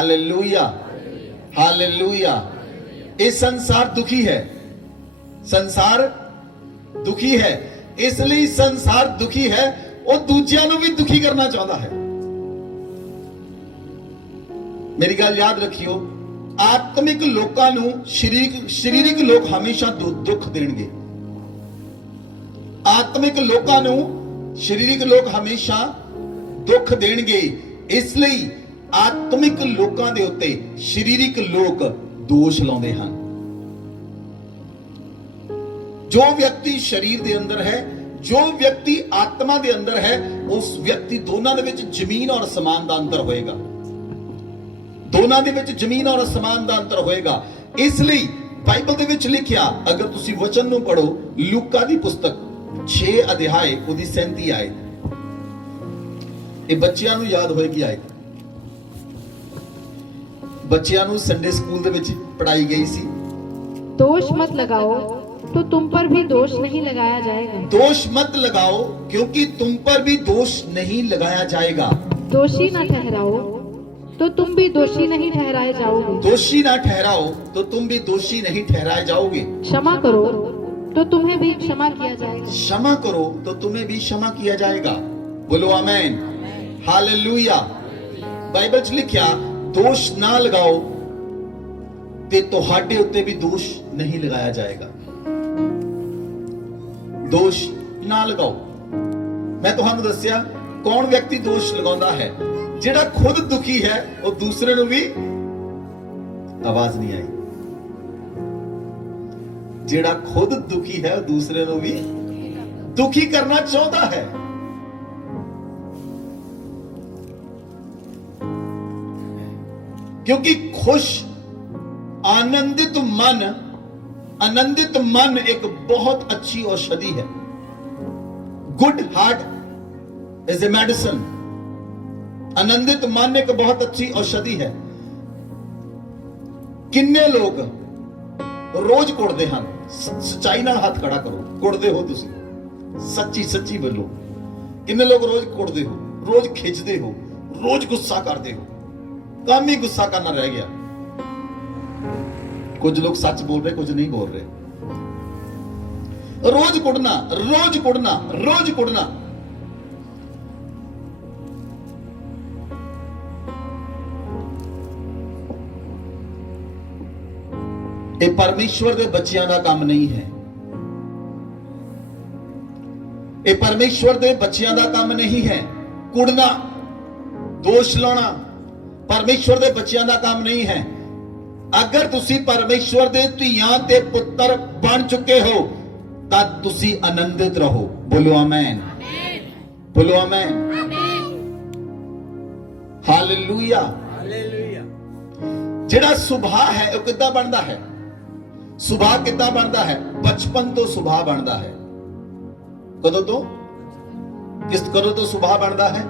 Hallelujah, hallelujah. ये संसार दुखी है, संसार दुखी है, इसलिए संसार दुखी है, वो दूजिਆਂ ਨੂੰ भी दुखी करना चाहता है। मेरी गल याद रखियो, आत्मिक लोकां ਨੂੰ शरीरिक लोग हमेशा दुख देणगे। आत्मिक लोकां ਨੂੰ शरीरिक लोग हमेशा दुख देणगे, इसलिए आत्मिक लोकां दे उत्ते शरीरिक लोग दोष लाਉਂਦੇ ਹਨ। जो व्यक्ति शरीर के अंदर है, जो व्यक्ति आत्मा के अंदर है, उस व्यक्ति दोनों के विच जमीन और आसमान का अंतर होएगा। दोनों के विच जमीन और आसमान का अंतर होएगा। इसलिए बाइबल के विच लिखिया, अगर तुसी वचन नूं पढ़ो, लूका की पुस्तक 6 अध्याय उहदी 37 आयत, ये बच्चियां नूं याद होएगी आयत। बच्चियां नूं संडे स्कूल दे विच पढ़ाई गई सी। दोष मत लगाओ तो तुम पर भी दोष नहीं लगाया जाएगा। दोष मत लगाओ क्योंकि तुम पर भी दोष नहीं लगाया जाएगा। दोषी न ठहराओ तो तुम भी दोषी नहीं ठहराए जाओगे। दोषी ना ठहराओ तो तुम भी दोषी नहीं ठहराए जाओगे। क्षमा करो तो तुम्हें भी क्षमा किया जाएगा। क्षमा करो तो तुम्हें भी क्षमा किया जाएगा। बोलो आमीन, हालेलुया। बाइबल च लिखिया, दोष ना लगाओ ते तुहाडे उत्ते भी दोष नहीं लगाया जाएगा। दोष ना लगाओ। मैं तुहानू दस्सिया कौन व्यक्ति दोष लगाउंदा है? जेड़ा खुद दुखी है, वो दूसरे नू भी, आवाज नहीं आई, जेड़ा खुद दुखी है वो दूसरे नू भी दुखी करना चाहता है। क्योंकि खुश आनंदित मन एक बहुत अच्छी औषधि है। Good heart is a medicine. आनंदित मन एक बहुत अच्छी औषधि है। किन्ने लोग रोज कुड़ते हैं? सच्चाई नाल हाथ खड़ा करो, कुड़ते हो तुसी? सच्ची सच्ची बोलो, किन्ने लोग रोज कुड़ते हो, रोज खिंचते हो, रोज गुस्सा करते हो? काम ही गुस्सा करना रह गया। कुछ लोग सच बोल रहे, कुछ नहीं बोल रहे। रोज कुड़ना, रोज कुड़ना, रोज कुड़ना। ये परमेश्वर के बच्चियां का काम नहीं है। ये परमेश्वर के बच्चियां का काम नहीं है। कुड़ना, दोष लाना परमेश्वर के बच्चियां का काम नहीं है। अगर तुसी परमेश्वर दे धीआं ते पुत्र बन चुके हो तां तुसी आनंदित रहो। बोलो आमीन, बोलो आमीन, हालेलुया। जेड़ा सुभाव है वो किद्दां बनदा है? सुभाव किद्दां बनदा है? बचपन तो सुभाव बनदा है। कदों तो? कदों तो सुभाव बनदा है?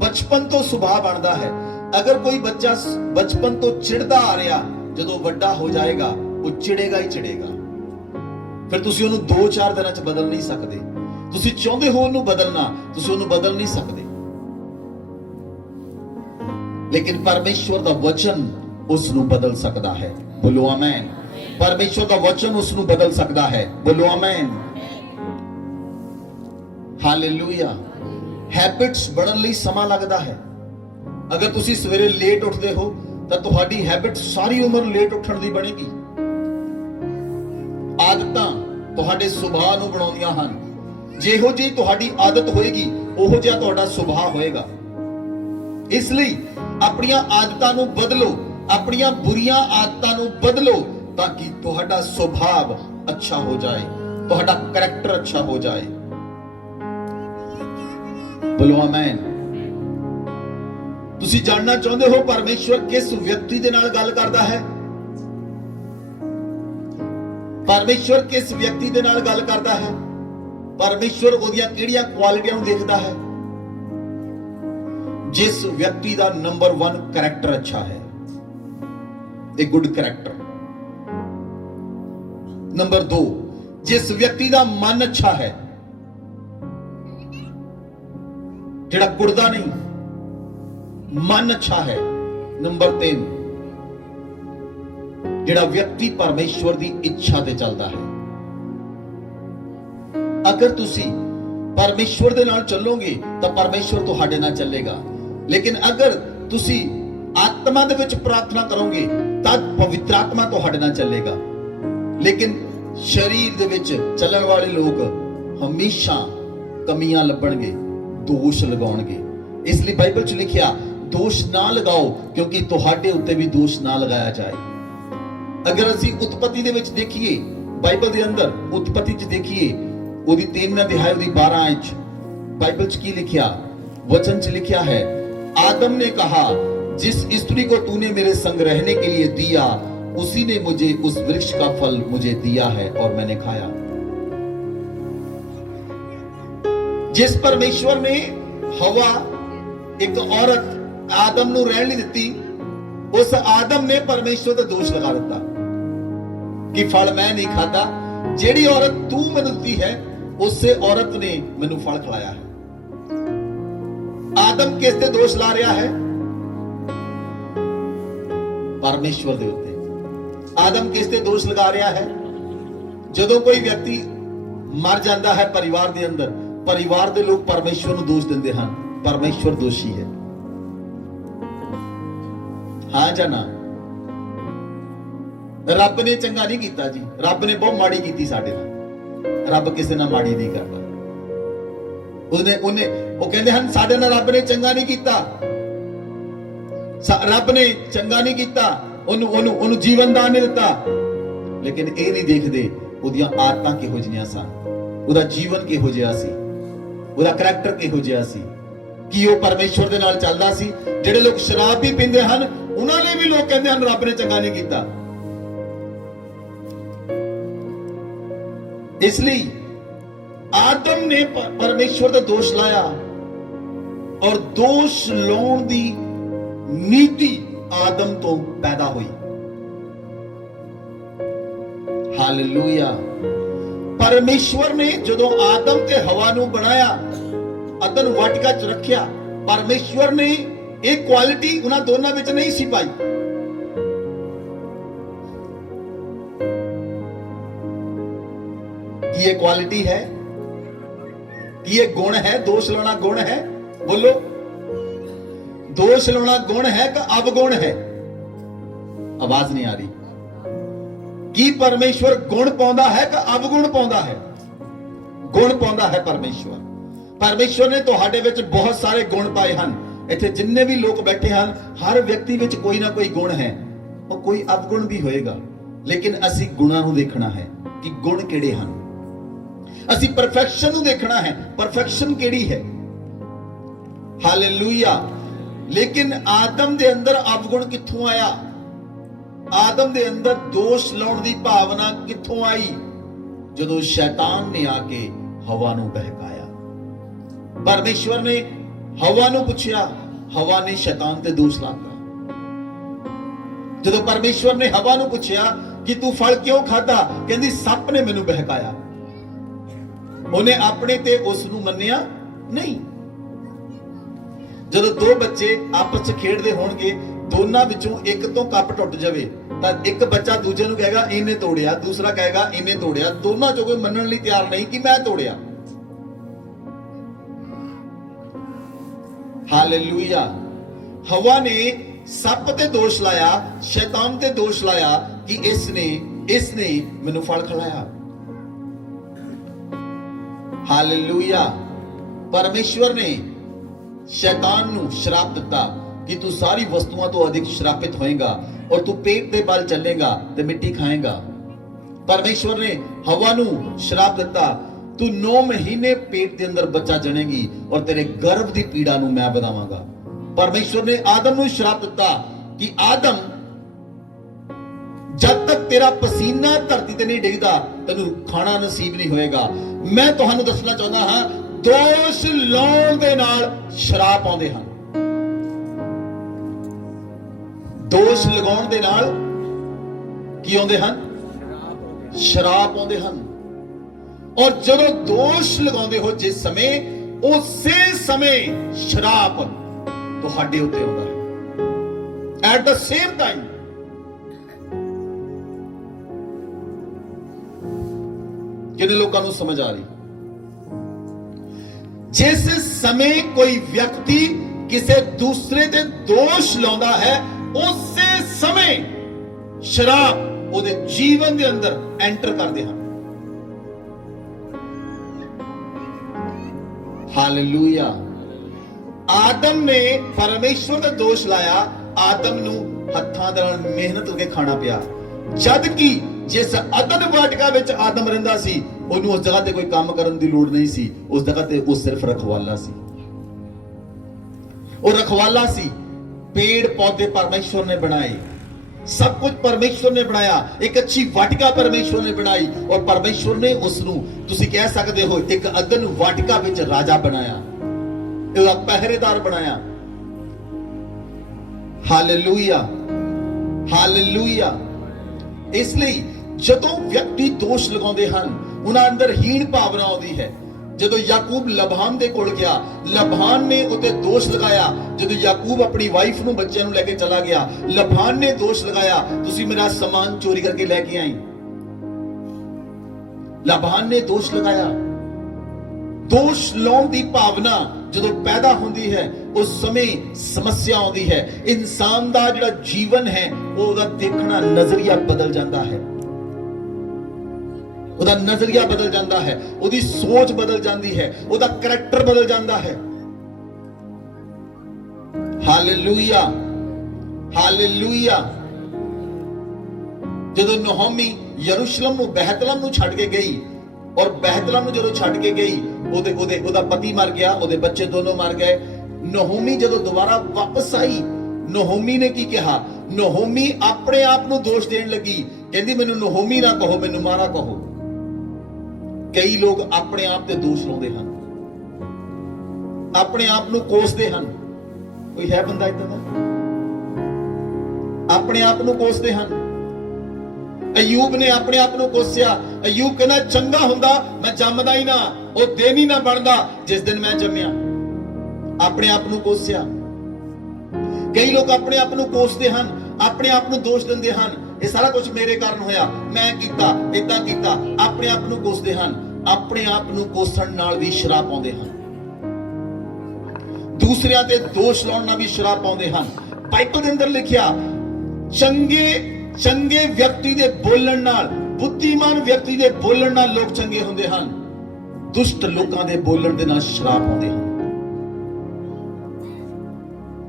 बचपन तो सुभाव बनदा है। अगर कोई बच्चा बचपन तो चिड़दा आ रहा, जदों वड्डा हो जाएगा वो चिड़ेगा ही चिड़ेगा। फिर तुसी उन्हें 2-4 दिनों च बदल नहीं सकते। तुसी चाहते हो उन्हें बदलना, तुसी उन्हें बदल नहीं सकते। लेकिन परमेश्वर का वचन उसनु बदल सकता है। बोलो आमीन। परमेश्वर का वचन उसनु बदल सकता है। बोलो आमीन, हालेलुया। हैबिट्स बनन लई समा लगता है। अगर तुसी सवेरे लेट उठते हो तो तुहाडी हैबिट सारी उम्र लेट उठण दी बनेगी। आदतां तुहाडे सुभाव नूं बनाउंदियां हन। जेहो जी तुहाडी आदत होएगी, ओहो जिहा तुहाडा सुभाव होएगा। इसलिए अपनियां आदतां नूं बदलो, अपनियां बुरियां आदतां नूं बदलो, ताकि तुहाडा सुभाव अच्छा हो जाए, तुहाडा करैक्टर अच्छा हो जाए। बोलो आमीन। तुसी जानना चाहते हो परमेश्वर किस व्यक्ति दे नाल गल करदा है? परमेश्वर किस व्यक्ति दे नाल गल करदा है? परमेश्वर ओदियां किहड़ियां क्वालिटियां नूं देखदा है? जिस व्यक्ति का नंबर 1 करैक्टर अच्छा है, एक गुड करैक्टर। नंबर 2, जिस व्यक्ति का मन अच्छा है, जिहड़ा कुड़दा नहीं, मन अच्छा है, ਨੰਬਰ 3, ਜਿਹੜਾ ਵਿਅਕਤੀ ਪਰਮੇਸ਼ਵਰ ਦੀ ਇੱਛਾ ਤੇ ਚੱਲਦਾ ਹੈ। ਅਗਰ ਤੁਸੀਂ ਪਰਮੇਸ਼ਵਰ ਦੇ ਨਾਲ ਚੱਲੋਗੇ ਤਾਂ ਪਰਮੇਸ਼ਵਰ ਤੁਹਾਡੇ ਨਾਲ ਚੱਲੇਗਾ। ਲੇਕਿਨ ਅਗਰ ਤੁਸੀਂ ਆਤਮਾ ਦੇ ਵਿੱਚ ਪ੍ਰਾਰਥਨਾ ਕਰੋਗੇ ਤਾਂ ਪਵਿੱਤਰ ਆਤਮਾ ਤੁਹਾਡੇ ਨਾਲ ਚੱਲੇਗਾ। ਲੇਕਿਨ ਸਰੀਰ ਦੇ ਵਿੱਚ ਚੱਲਣ ਵਾਲੇ ਲੋਕ ਹਮੇਸ਼ਾ ਕਮੀਆਂ ਲੱਭਣਗੇ, ਦੋਸ਼ ਲਗਾਉਣਗੇ। ਇਸ ਲਈ ਬਾਈਬਲ 'ਚ ਲਿਖਿਆ, ਦੋਸ਼ ਨਾ ਲਗਾਓ ਕਿਉਂਕਿ ਤੁਹਾਡੇ ਉੱਤੇ ਵੀ ਦੋਸ਼ ਨਾ ਲਗਾਇਆ ਜਾਏ। ਅਗਰ ਅਸੀਂ ਉਤਪਤੀ ਦੇ ਵਿੱਚ ਦੇਖੀਏ, ਬਾਈਬਲ ਦੇ ਅੰਦਰ ਉਤਪਤੀ 'ਚ ਦੇਖੀਏ, ਉਹਦੀ 3 ਅਧਿਆਇ ਉਹਦੀ 12 ਵਿੱਚ ਬਾਈਬਲ 'ਚ ਕੀ ਲਿਖਿਆ? वचन 'ਚ ਲਿਖਿਆ ਹੈ, आदम ने कहा, जिस स्त्री को तूने मेरे संग रहने के लिए दिया उसी ने मुझे उस वृक्ष का फल मुझे दिया है और मैंने खाया। जिस परमेश्वर ने हवा एक औरत आदम ਨੂੰ ਰਹਿਣ ਲਈ ਦਿੱਤੀ, ਉਸ ਆਦਮ ਨੇ ਪਰਮੇਸ਼ਵਰ ਤੇ ਦੋਸ਼ ਲਗਾ ਦਿੱਤਾ ਕਿ ਫਲ ਮੈਂ ਨਹੀਂ ਖਾਦਾ, ਜਿਹੜੀ ਔਰਤ ਤੂੰ ਮੈਨੂੰ ਦਿੱਤੀ ਹੈ ਉਸੇ ਔਰਤ ਨੇ ਮੈਨੂੰ ਫਲ ਖਿਲਾਇਆ ਹੈ। ਆਦਮ ਕਿਸ ਤੇ ਦੋਸ਼ ਲਾ ਰਿਹਾ ਹੈ? ਪਰਮੇਸ਼ਵਰ ਦੇ ਉੱਤੇ। ਆਦਮ ਕਿਸ ਤੇ ਦੋਸ਼ ਲਗਾ ਰਿਹਾ ਹੈ? ਜਦੋਂ ਕੋਈ ਵਿਅਕਤੀ ਮਰ ਜਾਂਦਾ ਹੈ ਪਰਿਵਾਰ ਦੇ ਅੰਦਰ, ਪਰਿਵਾਰ ਦੇ ਲੋਕ ਪਰਮੇਸ਼ਵਰ ਨੂੰ ਦੋਸ਼ ਦਿੰਦੇ ਹਨ, ਪਰਮੇਸ਼ਵਰ ਦੋਸ਼ੀ ਹੈ। ਹਾਂ ਜਾਂ ਨਾ? ਰੱਬ ਨੇ ਚੰਗਾ ਨਹੀਂ ਕੀਤਾ ਜੀ, ਰੱਬ ਨੇ ਬਹੁਤ ਮਾੜੀ ਕੀਤੀ ਸਾਡੇ ਨਾਲ। ਰੱਬ ਕਿਸੇ ਨਾਲ ਮਾੜੀ ਨਹੀਂ ਕਰਦਾ। ਉਹ ਕਹਿੰਦੇ ਹਨ ਸਾਡੇ ਨਾਲ ਰੱਬ ਨੇ ਚੰਗਾ ਨਹੀਂ ਕੀਤਾ, ਰੱਬ ਨੇ ਚੰਗਾ ਨਹੀਂ ਕੀਤਾ, ਉਹਨੂੰ ਜੀਵਨ ਦਾਨ ਨਹੀਂ ਦਿੱਤਾ। ਲੇਕਿਨ ਇਹ ਨਹੀਂ ਦੇਖਦੇ ਉਹਦੀਆਂ ਆਦਤਾਂ ਕਿਹੋ ਜਿਹੀਆਂ ਸਨ, ਉਹਦਾ ਜੀਵਨ ਕਿਹੋ ਜਿਹਾ ਸੀ, ਉਹਦਾ ਕਰੈਕਟਰ ਕਿਹੋ ਜਿਹਾ ਸੀ, ਕੀ ਉਹ ਪਰਮੇਸ਼ਵਰ ਦੇ ਨਾਲ ਚੱਲਦਾ ਸੀ। ਜਿਹੜੇ ਲੋਕ ਸ਼ਰਾਬ ਵੀ ਪੀਂਦੇ ਹਨ ਉਹਨਾਂ ਲਈ ਵੀ ਲੋਕ ਕਹਿੰਦੇ ਹਨ ਰੱਬ ਨੇ ਚੰਗਾ ਨਹੀਂ ਕੀਤਾ। ਇਸ ਲਈ ਆਦਮ ਨੇ ਪਰਮੇਸ਼ਵਰ ਦਾ ਦੋਸ਼ ਲਾਇਆ ਔਰ ਦੋਸ਼ ਲਾਉਣ ਦੀ ਨੀਤੀ ਆਦਮ ਤੋਂ ਪੈਦਾ ਹੋਈ। ਹਾਲੇਲੂਇਆ। ਪਰਮੇਸ਼ਵਰ ਨੇ ਜਦੋਂ ਆਦਮ ਤੇ ਹਵਾ ਨੂੰ ਬਣਾਇਆ, ਅਦਨ ਵਾਟਿਕਾ 'ਚ ਰੱਖਿਆ, ਪਰਮੇਸ਼ਵਰ ਨੇ ਇਹ ਕੁਆਲਿਟੀ ਉਹਨਾਂ ਦੋਨਾਂ ਵਿੱਚ ਨਹੀਂ ਸੀ ਪਾਈ। ਕੀ ਇਹ ਕੁਆਲਿਟੀ ਹੈ? ਕੀ ਇਹ ਗੁਣ ਹੈ? ਦੋਸ਼ ਲਾਉਣਾ ਗੁਣ ਹੈ? ਬੋਲੋ, ਦੋਸ਼ ਲਾਉਣਾ ਗੁਣ ਹੈ ਕਿ ਅਵਗੁਣ ਹੈ? ਆਵਾਜ਼ ਨਹੀਂ ਆ ਰਹੀ। ਕੀ ਪਰਮੇਸ਼ਵਰ ਗੁਣ ਪਾਉਂਦਾ ਹੈ ਕਿ ਅਵਗੁਣ ਪਾਉਂਦਾ ਹੈ? ਗੁਣ ਪਾਉਂਦਾ ਹੈ ਪਰਮੇਸ਼ਵਰ। ਪਰਮੇਸ਼ਵਰ ਨੇ ਤੁਹਾਡੇ ਵਿੱਚ ਬਹੁਤ ਸਾਰੇ ਗੁਣ ਪਾਏ ਹਨ। ਇੱਥੇ ਜਿੰਨੇ ਵੀ ਲੋਕ ਬੈਠੇ ਹਨ, ਹਰ ਵਿਅਕਤੀ ਵਿੱਚ ਕੋਈ ਨਾ ਕੋਈ ਗੁਣ ਹੈ। ਉਹ ਕੋਈ ਅਵਗੁਣ ਵੀ ਹੋਏਗਾ, ਲੇਕਿਨ ਅਸੀਂ ਗੁਣਾਂ ਨੂੰ ਦੇਖਣਾ ਹੈ ਕਿ ਗੁਣ ਕਿਹੜੇ ਹਨ। ਅਸੀਂ ਪਰਫੈਕਸ਼ਨ ਨੂੰ ਦੇਖਣਾ ਹੈ, ਪਰਫੈਕਸ਼ਨ ਕਿਹੜੀ ਹੈ। ਹਾਲੇਲੂਇਆ। ਲੇਕਿਨ ਆਦਮ ਦੇ ਅੰਦਰ ਅਵਗੁਣ ਕਿੱਥੋਂ ਆਇਆ? ਆਦਮ ਦੇ ਅੰਦਰ ਦੋਸ਼ ਲਾਉਣ ਦੀ ਭਾਵਨਾ ਕਿੱਥੋਂ ਆਈ? ਜਦੋਂ ਸ਼ੈਤਾਨ ਨੇ ਆ ਕੇ ਹਵਾ ਨੂੰ ਬਹਿਕਾਇਆ। ਪਰਮੇਸ਼ਵਰ ਨੇ ਹਵਾ ਨੂੰ ਪੁੱਛਿਆ, ਹਵਾ ਨੇ ਸ਼ੈਤਾਨ ਤੇ ਦੋਸ਼ ਲਾਤਾ। ਜਦੋਂ ਪਰਮੇਸ਼ਵਰ ਨੇ ਹਵਾ ਨੂੰ ਪੁੱਛਿਆ ਕਿ ਤੂੰ ਫਲ ਕਿਉਂ ਖਾਧਾ, ਕਹਿੰਦੀ ਸੱਪ ਨੇ ਮੈਨੂੰ ਬਹਿਕਾਇਆ। ਉਹਨੇ ਆਪਣੇ ਤੇ ਉਸ ਨੂੰ ਮੰਨਿਆ ਨਹੀਂ। ਜਦੋਂ ਦੋ ਬੱਚੇ ਆਪਸ ਵਿੱਚ ਖੇਡਦੇ ਹੋਣਗੇ, ਦੋਨਾਂ ਵਿੱਚੋਂ ਇੱਕ ਤੋਂ ਕੱਪ ਟੁੱਟ ਜਾਵੇ ਤਾਂ ਇੱਕ ਬੱਚਾ ਦੂਜੇ ਨੂੰ ਕਹੇਗਾ ਇਹਨੇ ਤੋੜਿਆ, ਦੂਸਰਾ ਕਹੇਗਾ ਇਹਨੇ ਤੋੜਿਆ। ਦੋਨਾਂ ਚੋਂ ਕੋਈ ਮੰਨਣ ਲਈ ਤਿਆਰ ਨਹੀਂ ਕਿ ਮੈਂ ਤੋੜਿਆ। ਹਾਲੇਲੂਇਆ। ਹਵਾ ਨੇ ਸੱਪ ਤੇ ਦੋਸ਼ ਲਾਇਆ, ਸ਼ੈਤਾਨ ਤੇ ਦੋਸ਼ ਲਾਇਆ ਕਿ ਇਸ ਨੇ ਮੈਨੂੰ ਫਲ ਖਿਲਾਇਆ। ਹਾਲੇਲੂਇਆ। ਪਰਮੇਸ਼ਵਰ ਨੇ शैतान ਨੂੰ श्राप ਦਿੱਤਾ कि तू सारी वस्तुओं तो अधिक श्रापित होएगा और तू पेट के बल चलेगा ते मिट्टी खाएगा। परमेश्वर ने हवा ਨੂੰ श्राप ਦਿੱਤਾ, तू 9 महीने पेट के अंदर बच्चा जनेगी और तेरे गर्भ की पीड़ा ਨੂੰ मैं ਵਧਾਵਾਂਗਾ। परमेश्वर ने आदम ਨੂੰ श्राप ਦਿੱਤਾ कि आदम जब तक तेरा पसीना धरती ते नहीं डिगदा तेनू खाना नसीब नहीं होएगा। मैं तुहानू दसना चाहता हां, ਦੋਸ਼ ਲਾਉਣ ਦੇ ਨਾਲ ਸ਼ਰਾਪ ਆਉਂਦੇ ਹਨ। ਦੋਸ਼ ਲਗਾਉਣ ਦੇ ਨਾਲ ਕੀ ਆਉਂਦੇ ਹਨ? ਸ਼ਰਾਪ ਆਉਂਦੇ ਹਨ। ਔਰ ਜਦੋਂ ਦੋਸ਼ ਲਗਾਉਂਦੇ ਹੋ ਜਿਸ ਸਮੇਂ, ਉਸੇ ਸਮੇਂ ਸ਼ਰਾਪ ਤੁਹਾਡੇ ਉੱਤੇ ਆਉਂਦਾ ਹੈ। ਐਟ ਦ ਸੇਮ ਟਾਈਮ ਕਿਹੜੇ ਲੋਕਾਂ ਨੂੰ ਸਮਝ ਆ ਰਹੀ? ਜਿਸ ਸਮੇਂ ਕੋਈ ਵਿਅਕਤੀ ਕਿਸੇ ਦੂਸਰੇ ਤੇ ਦੋਸ਼ ਲਾਉਂਦਾ ਹੈ, ਉਸੇ ਸਮੇਂ ਸ਼ਰਾਪ ਉਹਦੇ ਜੀਵਨ ਦੇ ਅੰਦਰ ਐਂਟਰ ਕਰਦੇ ਹਨ। ਹਾਲੇਲੂਇਆ। ਆਦਮ ਨੇ ਪਰਮੇਸ਼ਵਰ ਦਾ ਦੋਸ਼ ਲਾਇਆ, ਆਦਮ ਨੂੰ ਹੱਥਾਂ ਦੇ ਨਾਲ ਮਿਹਨਤ ਕਰਕੇ ਖਾਣਾ ਪਿਆ, ਜਦ ਕਿ ਜਿਸ ਅਦਨ ਵਾਟਿਕਾ ਵਿੱਚ ਆਦਮ ਰਹਿੰਦਾ ਸੀ, ਉਹਨੂੰ ਉਸ ਜਗ੍ਹਾ ਤੇ ਕੋਈ ਕੰਮ ਕਰਨ ਦੀ ਲੋੜ ਨਹੀਂ ਸੀ। ਉਸ ਜਗ੍ਹਾ ਤੇ ਉਹ ਸਿਰਫ ਰਖਵਾਲਾ ਸੀ। ਉਹ ਰਖਵਾਲਾ ਸੀ। पेड़ पौधे परमेश्वर ने बनाए, सब कुछ परमेश्वर ने बनाया, एक अच्छी वाटिका परमेश्वर ने बनाई, और परमेश्वर ने उसनू तुसी कह सकते हो एक अदन वाटिका विच राजा बनाया, एक पहरेदार बनाया। Hallelujah, hallelujah. इसलिए जदों व्यक्ति दोष लगाउंदे हन, उन्हां अंदर हीन भावना आउंदी है। ਜਦੋਂ ਯਾਕੂਬ ਲਬਾਨ ਦੇ ਕੋਲ ਗਿਆ, ਲਬਾਨ ਨੇ ਉਤੇ ਦੋਸ਼ ਲਗਾਇਆ। ਜਦੋਂ ਯਾਕੂਬ ਆਪਣੀ ਵਾਈਫ ਨੂੰ ਬੱਚਿਆਂ ਨੂੰ ਲੈ ਕੇ ਚਲਾ ਗਿਆ, ਲਬਾਨ ਨੇ ਦੋਸ਼ ਲਗਾਇਆ, ਤੁਸੀਂ ਮੇਰਾ ਸਮਾਨ ਚੋਰੀ ਕਰਕੇ ਲੈ ਕੇ ਆਏ। ਲਬਾਨ ਨੇ ਦੋਸ਼ ਲਗਾਇਆ। ਦੋਸ਼ ਲਾਉਣ ਦੀ ਭਾਵਨਾ ਜਦੋਂ ਪੈਦਾ ਹੁੰਦੀ ਹੈ, ਉਸ ਸਮੇਂ ਸਮੱਸਿਆ ਆਉਂਦੀ ਹੈ। ਇਨਸਾਨ ਦਾ ਜਿਹੜਾ ਜੀਵਨ ਹੈ, ਉਹਦਾ ਦੇਖਣਾ ਨਜ਼ਰੀਆ ਬਦਲ ਜਾਂਦਾ ਹੈ, ਉਹਦਾ ਨਜ਼ਰੀਆ ਬਦਲ ਜਾਂਦਾ ਹੈ, ਉਹਦੀ ਸੋਚ ਬਦਲ ਜਾਂਦੀ ਹੈ, ਉਹਦਾ ਕਰੈਕਟਰ ਬਦਲ ਜਾਂਦਾ ਹੈ। Hallelujah, hallelujah. ਜਦੋਂ ਨਹੋਮੀ ਯਰੂਸ਼ਲਮ ਨੂੰ ਬਹਿਤਲਮ ਨੂੰ ਛੱਡ ਕੇ ਗਈ, ਔਰ ਬਹਿਤਲਮ ਨੂੰ ਜਦੋਂ ਛੱਡ ਕੇ ਗਈ, ਉਹਦਾ ਪਤੀ ਮਰ ਗਿਆ, ਉਹਦੇ ਬੱਚੇ ਦੋਨੋਂ ਮਰ ਗਏ। ਨਹੋਮੀ ਜਦੋਂ ਦੁਬਾਰਾ ਵਾਪਸ ਆਈ, ਨਹੋਮੀ ਨੇ ਕੀ ਕਿਹਾ? ਨਹੋਮੀ ਆਪਣੇ ਆਪ ਨੂੰ ਦੋਸ਼ ਦੇਣ ਲੱਗੀ, ਕਹਿੰਦੀ ਮੈਨੂੰ ਨਹੋਮੀ ਨਾ ਕਹੋ, ਮੈਨੂੰ ਮਾਰਾ ਕਹੋ। ਕਈ ਲੋਕ ਆਪਣੇ ਆਪ ਤੇ ਦੋਸ਼ ਲਾਉਂਦੇ ਹਨ, ਆਪਣੇ ਆਪ ਨੂੰ ਕੋਸਦੇ ਹਨ। ਕੋਈ ਹੈ ਬੰਦਾ ਇਦਾਂ ਦਾ? ਆਪਣੇ ਆਪ ਨੂੰ ਕੋਸਦੇ ਹਨ। ਅਯੂਬ ਨੇ ਆਪਣੇ ਆਪ ਨੂੰ ਕੋਸਿਆ। ਅਯੂਬ ਕਹਿੰਦਾ ਚੰਗਾ ਹੁੰਦਾ ਮੈਂ ਜੰਮਦਾ ਹੀ ਨਾ, ਉਹ ਦਿਨ ਹੀ ਨਾ ਬਣਦਾ ਜਿਸ ਦਿਨ ਮੈਂ ਜੰਮਿਆ। ਆਪਣੇ ਆਪ ਨੂੰ ਕੋਸਿਆ। ਕਈ ਲੋਕ ਆਪਣੇ ਆਪ ਨੂੰ ਕੋਸਦੇ ਹਨ, ਆਪਣੇ ਆਪ ਨੂੰ ਦੋਸ਼ ਦਿੰਦੇ ਹਨ, ਇਹ ਸਾਰਾ ਕੁਝ ਮੇਰੇ ਕਾਰਨ ਹੋਇਆ, ਮੈਂ ਕੀਤਾ, ਇਦਾਂ ਕੀਤਾ। ਆਪਣੇ ਆਪ ਨੂੰ ਕੋਸਦੇ ਹਨ। ਆਪਣੇ ਆਪ ਨੂੰ ਕੋਸਣ ਨਾਲ ਵੀ ਸ਼ਰਾਪ ਆਉਂਦੇ ਹਨ। ਦੂਸਰਿਆਂ ਤੇ ਦੋਸ਼ ਲਾਉਣ ਨਾਲ ਵੀ ਸ਼ਰਾਪ ਆਉਂਦੇ ਹਨ। ਬਾਈਬਲ ਦੇ ਅੰਦਰ ਲਿਖਿਆ, ਚੰਗੇ ਵਿਅਕਤੀ ਦੇ ਬੋਲਣ ਨਾਲ, ਬੁੱਧੀਮਾਨ ਵਿਅਕਤੀ ਦੇ ਬੋਲਣ ਨਾਲ ਲੋਕ ਚੰਗੇ ਹੁੰਦੇ ਹਨ, ਦੁਸ਼ਟ ਲੋਕਾਂ ਦੇ ਬੋਲਣ ਦੇ ਨਾਲ ਸ਼ਰਾਪ ਆਉਂਦੇ ਹਨ।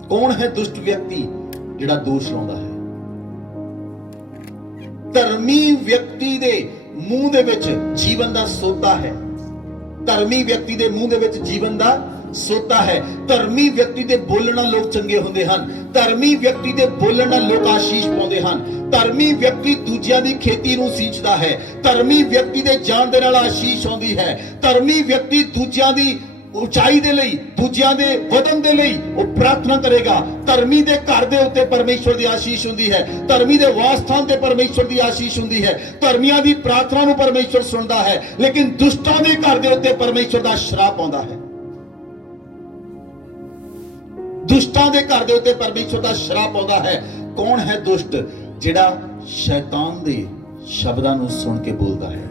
ਕੌਣ ਹੈ ਦੁਸ਼ਟ ਵਿਅਕਤੀ? ਜਿਹੜਾ ਦੋਸ਼ ਲਾਉਂਦਾ ਹੈ। ਧਰਮੀ ਵਿਅਕਤੀ ਦੇ ਮੂੰਹ ਦੇ ਵਿੱਚ ਜੀਵਨ ਦਾ ਸੋਤਾ ਹੈ। ਧਰਮੀ ਵਿਅਕਤੀ ਦੇ ਮੂੰਹ ਦੇ ਵਿੱਚ ਜੀਵਨ ਦਾ ਸੋਤਾ ਹੈ। ਧਰਮੀ ਵਿਅਕਤੀ ਦੇ ਬੋਲਣ ਨਾਲ ਲੋਕ ਚੰਗੇ ਹੁੰਦੇ ਹਨ। ਧਰਮੀ ਵਿਅਕਤੀ ਦੇ ਬੋਲਣ ਨਾਲ ਲੋਕ ਆਸ਼ੀਸ਼ ਪਾਉਂਦੇ ਹਨ। ਧਰਮੀ ਵਿਅਕਤੀ ਦੂਜਿਆਂ ਦੀ ਖੇਤੀ ਨੂੰ ਸਿੰਚਦਾ ਹੈ। ਧਰਮੀ ਵਿਅਕਤੀ ਦੇ ਜਾਣ ਦੇ ਨਾਲ ਆਸ਼ੀਸ਼ ਆਉਂਦੀ ਹੈ। ਧਰਮੀ ਵਿਅਕਤੀ ਦੂਜਿਆਂ ਦੀ ਉਚਾਈ ਦੇ ਲਈ, ਦੂਜਿਆਂ ਦੇ ਵਧਣ ਦੇ ਲਈ ਉਹ ਪ੍ਰਾਰਥਨਾ ਕਰੇਗਾ। ਧਰਮੀ ਦੇ ਘਰ ਦੇ ਉੱਤੇ ਪਰਮੇਸ਼ਵਰ ਦੀ ਆਸ਼ੀਸ਼ ਹੁੰਦੀ ਹੈ। ਧਰਮੀ ਦੇ ਵਾਸਥਾਨ ਤੇ ਪਰਮੇਸ਼ਵਰ ਦੀ ਆਸ਼ੀਸ਼ ਹੁੰਦੀ ਹੈ। ਧਰਮੀਆਂ ਦੀ ਪ੍ਰਾਰਥਨਾ ਨੂੰ ਪਰਮੇਸ਼ਵਰ ਸੁਣਦਾ ਹੈ, ਲੇਕਿਨ ਦੁਸ਼ਟਾਂ ਦੇ ਘਰ ਦੇ ਉੱਤੇ ਪਰਮੇਸ਼ਵਰ ਦਾ ਸ਼ਰਾਪ ਆਉਂਦਾ ਹੈ। ਦੁਸ਼ਟਾਂ ਦੇ ਘਰ ਦੇ ਉੱਤੇ ਪਰਮੇਸ਼ਵਰ ਦਾ ਸ਼ਰਾਪ ਆਉਂਦਾ ਹੈ। ਕੌਣ ਹੈ ਦੁਸ਼ਟ? ਜਿਹੜਾ ਸ਼ੈਤਾਨ ਦੇ ਸ਼ਬਦਾਂ ਨੂੰ ਸੁਣ ਕੇ ਬੋਲਦਾ ਹੈ।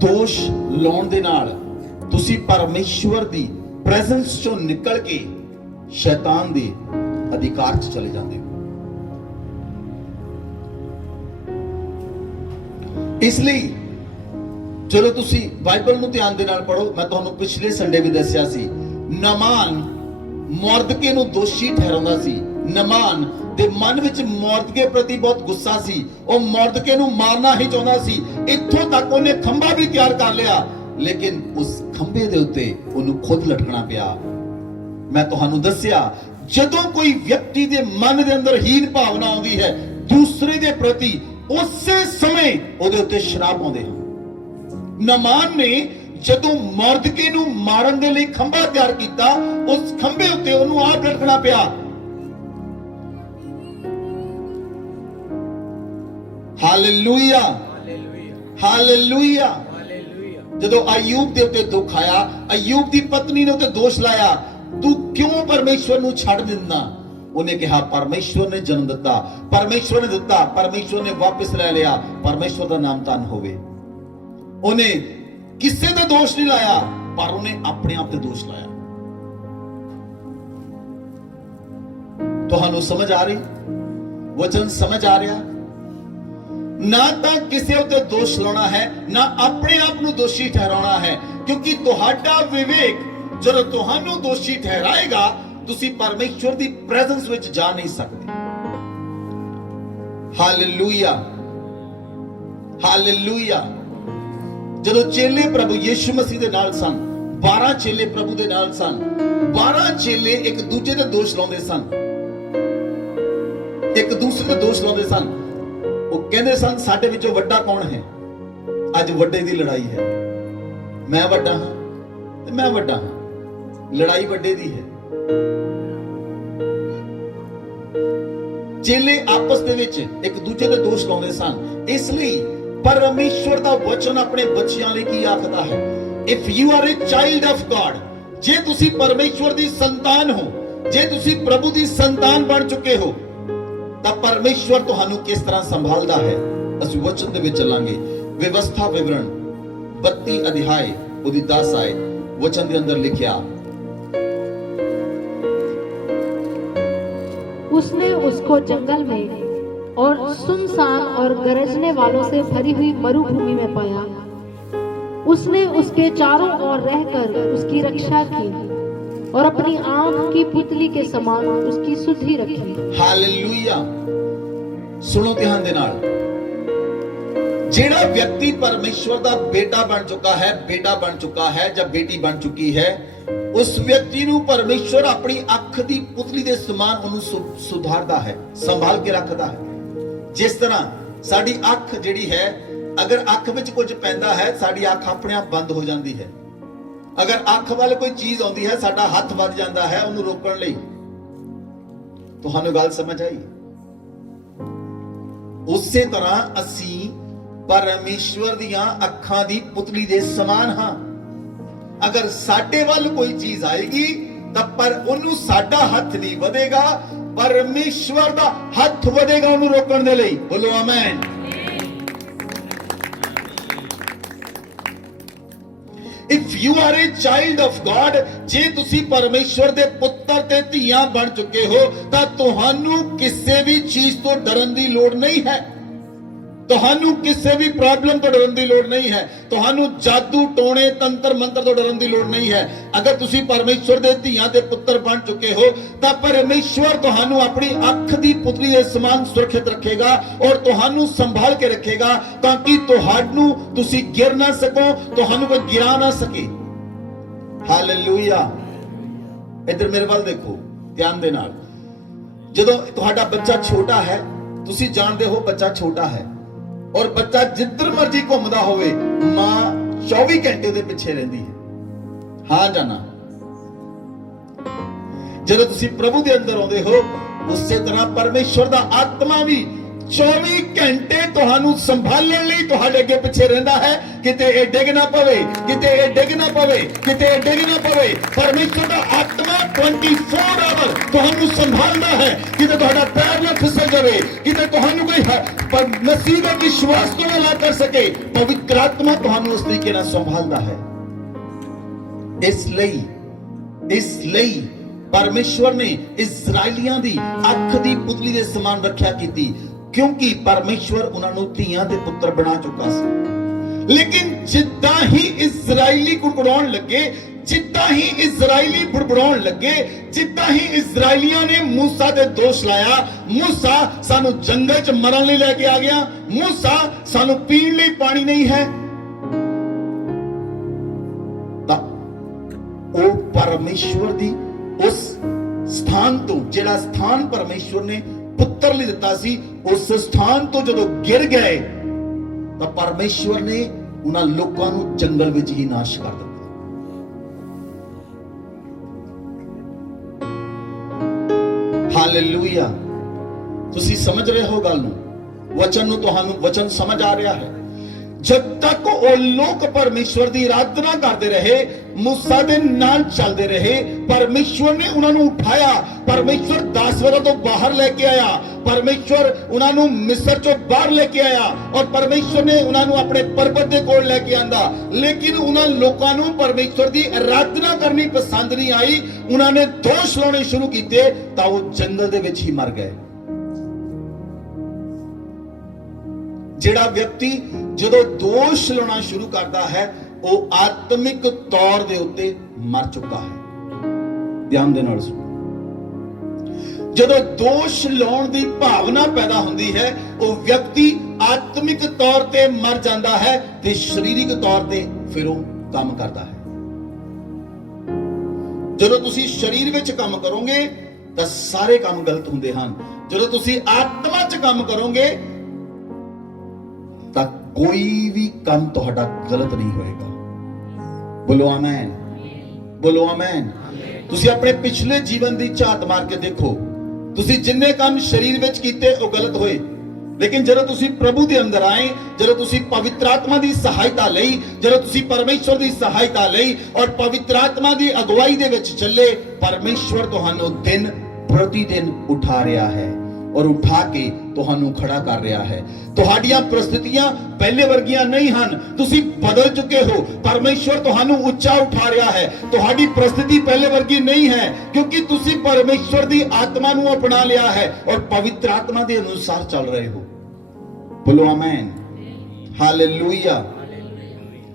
ਦੋਸ਼ ਲਾਉਣ ਦੇ ਨਾਲ ਤੁਸੀਂ ਪਰਮੇਸ਼ਵਰ ਦੀ ਪ੍ਰੈਜ਼ੈਂਸ ਚੋਂ ਨਿਕਲ ਕੇ ਸ਼ੈਤਾਨ ਦੇ ਅਧਿਕਾਰ 'ਚ ਚਲੇ ਜਾਂਦੇ ਹੋ। ਇਸ ਲਈ ਜਦੋਂ ਤੁਸੀਂ ਬਾਈਬਲ ਨੂੰ ਧਿਆਨ ਦੇ ਨਾਲ ਪੜੋ, ਮੈਂ ਤੁਹਾਨੂੰ ਪਿਛਲੇ ਸੰਡੇ ਵੀ ਦੱਸਿਆ ਸੀ, ਨਮਾਨ ਮੁਰਦਕੇ ਨੂੰ ਦੋਸ਼ੀ ਠਹਿਰਾਉਂਦਾ ਸੀ। ਨਮਾਨ ਦੇ ਮਨ ਵਿੱਚ ਮੁਰਦਕੇ ਪ੍ਰਤੀ ਬਹੁਤ ਗੁੱਸਾ ਸੀ। ਉਹ ਮੁਰਦਕੇ ਨੂੰ ਮਾਰਨਾ ਹੀ ਚਾਹੁੰਦਾ ਸੀ। ਇੱਥੋਂ ਤੱਕ ਉਹਨੇ ਖੰਭਾ ਵੀ ਤਿਆਰ ਕਰ ਲਿਆ, ਲੇਕਿਨ ਉਸ ਖੰਭੇ ਦੇ ਉੱਤੇ ਉਹਨੂੰ ਖੁਦ ਲਟਕਣਾ ਪਿਆ। ਮੈਂ ਤੁਹਾਨੂੰ ਦੱਸਿਆ, ਜਦੋਂ ਕੋਈ ਵਿਅਕਤੀ ਦੇ ਮਨ ਦੇ ਅੰਦਰ ਹੀਨ ਭਾਵਨਾ ਆਉਂਦੀ ਹੈ ਦੂਸਰੇ ਦੇ ਪ੍ਰਤੀ, ਉਸੇ ਸਮੇਂ ਉਹਦੇ ਉੱਤੇ ਸ਼ਰਾਪ ਆਉਂਦੇ ਹਨ। ਨਮਾਨ ਨੇ ਜਦੋਂ ਮੁਰਦਕੇ ਨੂੰ ਮਾਰਨ ਦੇ ਲਈ ਖੰਭਾ ਤਿਆਰ ਕੀਤਾ, ਉਸ ਖੰਭੇ ਉੱਤੇ ਉਹਨੂੰ ਆਪ ਲਟਕਣਾ ਪਿਆ। Hallelujah, hallelujah. ਜਦੋਂ ਅਯੂਬ ਦੇ ਉੱਤੇ ਦੁੱਖ ਆਇਆ, ਅਯੂਬ ਦੀ ਪਤਨੀ ਨੇ ਉੱਤੇ ਦੋਸ਼ ਲਾਇਆ, ਤੂੰ ਕਿਉਂ ਪਰਮੇਸ਼ਵਰ ਨੂੰ ਛੱਡ ਦਿੰਦਾ? ਉਹਨੇ ਕਿਹਾ ਪਰਮੇਸ਼ਵਰ ਨੇ ਜਨਮ ਦਿੱਤਾ, ਪਰਮੇਸ਼ਵਰ ਨੇ ਦਿੱਤਾ, ਪਰਮੇਸ਼ਵਰ ਨੇ ਵਾਪਸ ਲੈ ਲਿਆ, ਪਰਮੇਸ਼ਵਰ ਦਾ ਨਾਮ ਧੰਨ ਹੋਵੇ। ਉਹਨੇ ਕਿਸੇ ਤੇ ਦੋਸ਼ ਨਹੀਂ ਲਾਇਆ, ਪਰ ਉਹਨੇ ਆਪਣੇ ਆਪ ਤੇ ਦੋਸ਼ ਲਾਇਆ। ਤੁਹਾਨੂੰ ਸਮਝ ਆ ਰਹੀ? ਵਚਨ ਸਮਝ ਆ ਰਿਹਾ? ਨਾ ਤਾਂ ਕਿਸੇ ਉੱਤੇ ਦੋਸ਼ ਲਾਉਣਾ ਹੈ, ਨਾ ਆਪਣੇ ਆਪ ਨੂੰ ਦੋਸ਼ੀ ਠਹਿਰਾਉਣਾ ਹੈ, ਕਿਉਂਕਿ ਤੁਹਾਡਾ ਵਿਵੇਕ ਜਦੋਂ ਤੁਹਾਨੂੰ ਦੋਸ਼ੀ ਠਹਿਰਾਏਗਾ, ਤੁਸੀਂ ਪਰਮੇਸ਼ਵਰ ਦੀ ਪ੍ਰੈਜ਼ੈਂਸ ਵਿੱਚ ਜਾ ਨਹੀਂ ਸਕਦੇ। Hallelujah, hallelujah. ਜਦੋਂ ਚੇਲੇ ਪ੍ਰਭੂ ਯਿਸੂ ਮਸੀਹ ਦੇ ਨਾਲ ਸਨ, 12 ਚੇਲੇ ਪ੍ਰਭੂ ਦੇ ਨਾਲ ਸਨ, 12 ਚੇਲੇ ਇੱਕ ਦੂਜੇ ਤੇ ਦੋਸ਼ ਲਾਉਂਦੇ ਸਨ, ਇੱਕ ਦੂਸਰੇ ਤੇ ਦੋਸ਼ ਲਾਉਂਦੇ ਸਨ। ਉਹ ਕਹਿੰਦੇ ਸਨ ਸਾਡੇ ਵਿੱਚੋਂ ਵੱਡਾ ਕੌਣ ਹੈ? ਅੱਜ ਵੱਡੇ ਦੀ ਲੜਾਈ ਹੈ। ਮੈਂ ਵੱਡਾ ਹਾਂ ਤੇ ਮੈਂ ਵੱਡਾ ਹਾਂ, ਲੜਾਈ ਵੱਡੇ ਦੀ ਹੈ। ਚੇਲੇ ਆਪਸ ਦੇ ਵਿੱਚ ਇੱਕ ਦੂਜੇ ਤੇ ਦੋਸ਼ ਲਾਉਂਦੇ ਸਨ। ਇਸ ਲਈ ਪਰਮੇਸ਼ਵਰ ਦਾ ਵਚਨ ਆਪਣੇ ਬੱਚਿਆਂ ਲਈ ਕੀ ਆਖਦਾ ਹੈ? If you are a child of God, ਜੇ ਤੁਸੀਂ ਪਰਮੇਸ਼ਵਰ ਦੀ ਸੰਤਾਨ ਹੋ, ਜੇ ਤੁਸੀਂ ਪ੍ਰਭੂ ਦੀ ਸੰਤਾਨ ਬਣ ਚੁੱਕੇ ਹੋ, ਤਾਂ ਪਰਮੇਸ਼ਵਰ ਤੁਹਾਨੂੰ ਕਿਸ ਤਰ੍ਹਾਂ ਸੰਭਾਲਦਾ ਹੈ। ਅਸੀਂ ਵਚਨ ਦੇ ਵਿੱਚ ਚੱਲਾਂਗੇ। ਵਿਵਸਥਾ ਵਿਵਰਣ 32 ਅਧਿਆਇ ਉਹਦੀ 10 ਆਇਤ वचन के अंदर लिखा, उसने उसको जंगल में और सुनसान और गरजने वालों से भरी हुई मरुभूमि में पाया। उसने उसके चारों ओर रहकर उसकी रक्षा की और अपनी आंख की पुतली के समान उसकी सुधि रखी। हालेलुया। सुनो ध्यान दे नाल, जेड़ा व्यक्ति परमेश्वर का बेटा बन चुका है, बेटा बन चुका है या बेटी बन चुकी है, उस व्यक्ति नू परमेश्वर अपनी अख दी पुतली दे समान उन्हें सुधारदा है, संभाल के रखदा है। जिस तरह साडी अख जिहड़ी है, अगर अख विच कुछ पैंदा है, साडी अख अपने आप बंद हो जाती है। अगर अख वाले कोई चीज आउंदी है, साडा हथ वध जाता है उन्हें रोकण लई। तुहानू गल समझ आई? उसे तरह असी परमेश्वर दियां अखां दी पुतली दे समान हां। अगर साडे वल कोई चीज आएगी तां पर उन्होंने साडा हथ नहीं वधेगा, परमेश्वर दा हथ वधेगा उन्होंने रोकण दे लई। बोलो आमीन। If you are a child of God, जे तुसी परमेश्वर दे पुत्र ते धीआं बन चुके हो, तां तुहानू किसी भी चीज तो डरन दी लोड़ नहीं है। ਤੁਹਾਨੂੰ ਕਿਸੇ ਵੀ ਪ੍ਰੋਬਲਮ ਤੋਂ ਡਰਨ ਦੀ ਲੋੜ ਨਹੀਂ ਹੈ। ਤੁਹਾਨੂੰ ਜਾਦੂ ਟੋਣੇ ਤੰਤਰ ਮੰਤਰ ਤੋਂ ਡਰਨ ਦੀ ਲੋੜ ਨਹੀਂ ਹੈ। ਅਗਰ ਤੁਸੀਂ ਪਰਮੇਸ਼ਵਰ ਦੇ ਧੀਆਂ ਤੇ ਪੁੱਤਰ ਬਣ ਚੁੱਕੇ ਹੋ, ਤਾਂ ਪਰਮੇਸ਼ਵਰ ਤੁਹਾਨੂੰ ਆਪਣੀ ਅੱਖ ਦੀ ਪੁਤਲੀ ਦੇ ਸਮਾਨ ਸੁਰੱਖਿਅਤ ਰੱਖੇਗਾ ਔਰ ਤੁਹਾਨੂੰ ਸੰਭਾਲ ਕੇ ਰੱਖੇਗਾ, ਤਾਂ ਕਿ ਤੁਹਾਨੂੰ ਤੁਸੀਂ ਗਿਰ ਨਾ ਸਕੋ, ਤੁਹਾਨੂੰ ਕੋਈ ਗਿਰਾ ਨਾ ਸਕੇ। ਹਾਲੇਲੂਇਆ। ਇੱਧਰ ਮੇਰੇ ਵੱਲ ਦੇਖੋ ਧਿਆਨ ਦੇ ਨਾਲ। ਜਦੋਂ ਤੁਹਾਡਾ ਬੱਚਾ ਛੋਟਾ ਹੈ, ਤੁਸੀਂ ਜਾਣਦੇ ਹੋ ਬੱਚਾ ਛੋਟਾ ਹੈ और बच्चा जिधर मर्जी घूमदा होवे, मां 24 घंटे दे पिछे रहंदी है। हां जाना। जदों तुसी प्रभु दे अंदर आउंदे हो, उसे तरह परमेश्वर दा आत्मा भी 24 घंटे तुहानू संभालण लई तुहाडे अगे पिछे रहंदा है। किते ए डिग ना पवे, किते ए डिग ना पवे, किते ए डिग ना पवे। परमेश्वर दा आत्मा 24 आवर तुहानू संभालदा है। किते तुहाडा पैर ना फिसल जावे, किते तुहानू कोई पर मसीह दा विश्वास तो ना कर सके, पवित्र आत्मा तुहानू उस तरीके नाल संभालदा है। इसलिए परमेश्वर ने इजराइलियां दी अख दी पुतली दे समान रखिया कीती, क्योंकि परमेश्वर उन्होंने धीआं दे पुत्र बना चुका सी। लेकिन जिद्दां ही इजराइली कुड़कुड़ाउण लगे, जिद्दां ही इजराइली बुड़बुड़ाउण लगे, जिद्दां ही इजराइलियां ने मूसा दे दोष लाया, मूसा सानू जंगल च मरन लई लेके आ गया, मूसा सानू पीण लई पानी नहीं है, तां ओ परमेश्वर दी उस स्थान तो, जिहड़ा स्थान परमेश्वर ने पुत्र ਲਈ ਦਿੱਤਾ ਸੀ, ਉਸ ਸਥਾਨ ਤੋਂ ਜਦੋਂ ਗਿਰ ਗਏ ਤਾਂ ਪਰਮੇਸ਼ਵਰ ਨੇ ਉਹਨਾਂ ਲੋਕਾਂ ਨੂੰ ਜੰਗਲ ਵਿੱਚ ਹੀ ਨਾਸ਼ ਕਰ ਦਿੱਤਾ। ਹਾਲੇਲੂਇਆ। ਤੁਸੀਂ ਸਮਝ ਰਹੇ ਹੋ ਗੱਲ ਨੂੰ? ਵਚਨ ਨੂੰ ਤੁਹਾਨੂੰ ਵਚਨ ਸਮਝ ਆ ਰਿਹਾ ਹੈ? जब तक वो लोग परमेश्वर की आराधना करते रहे, मूसा दे नाल चलते रहे, परमेश्वर ने उन्होंने उठाया, परमेश्वर दासवरों तो बाहर लेके आया, परमेश्वर उन्होंने मिस्र चो बाहर लेके आया और परमेश्वर ने उन्होंने अपने पर्वत के कोल लेके आंदा। लेकिन उन्होंने लोगों को परमेश्वर की आराधना करनी पसंद नहीं आई, उन्होंने दोष लाने शुरू किए, तो वो जंगल दे विच ही मर गए। जिहड़ा व्यक्ति जदों दोष लाना शुरू करता है, वो आत्मिक तौर दे उत्ते मर चुका है। ध्यान दे नाल सुनो, जदों दोष लाउण दी भावना पैदा होंदी है, वो व्यक्ति आत्मिक तौर ते मर जाता है ते शरीरिक तौर ते फिर वो काम करता है। जदों तुसी शरीर विच काम करोगे तां सारे काम गलत हुंदे हन, जदों तुसी आत्मा च काम करोगे तां कोई भी काम तुहाडा गलत नहीं होएगा। बोलो आमीन, बोलो आमीन। तुसी अपने पिछले जीवन दी झात मार के देखो, तुसी जिन्ने काम शरीर विच कीते वो गलत होए, लेकिन जदों तुसी प्रभु दे अंदर आए, जदों तुसी पवित्र आत्मा दी सहायता लई, जदों तुसी परमेश्वर दी सहायता लई और पवित्र आत्मा दी अगुवाई दे विच चले, परमेश्वर तुहानू दिन प्रतिदिन उठा रहा है और उठा के तुहानू खड़ा कर रहा है। तुहाडियां परिस्थितियां पहले वर्गियां नहीं हन, तुसी बदल चुके हो, परमेश्वर तुहानू ऊंचा उठा रहा है। तुहाडी परिस्थिति पहले वर्गी नहीं है, क्योंकि तुसी परमेश्वर दी आत्मा नू अपना लिया है और पवित्र आत्मा दे अनुसार चल रहे हो। बोलो आमीन, हालेलुया,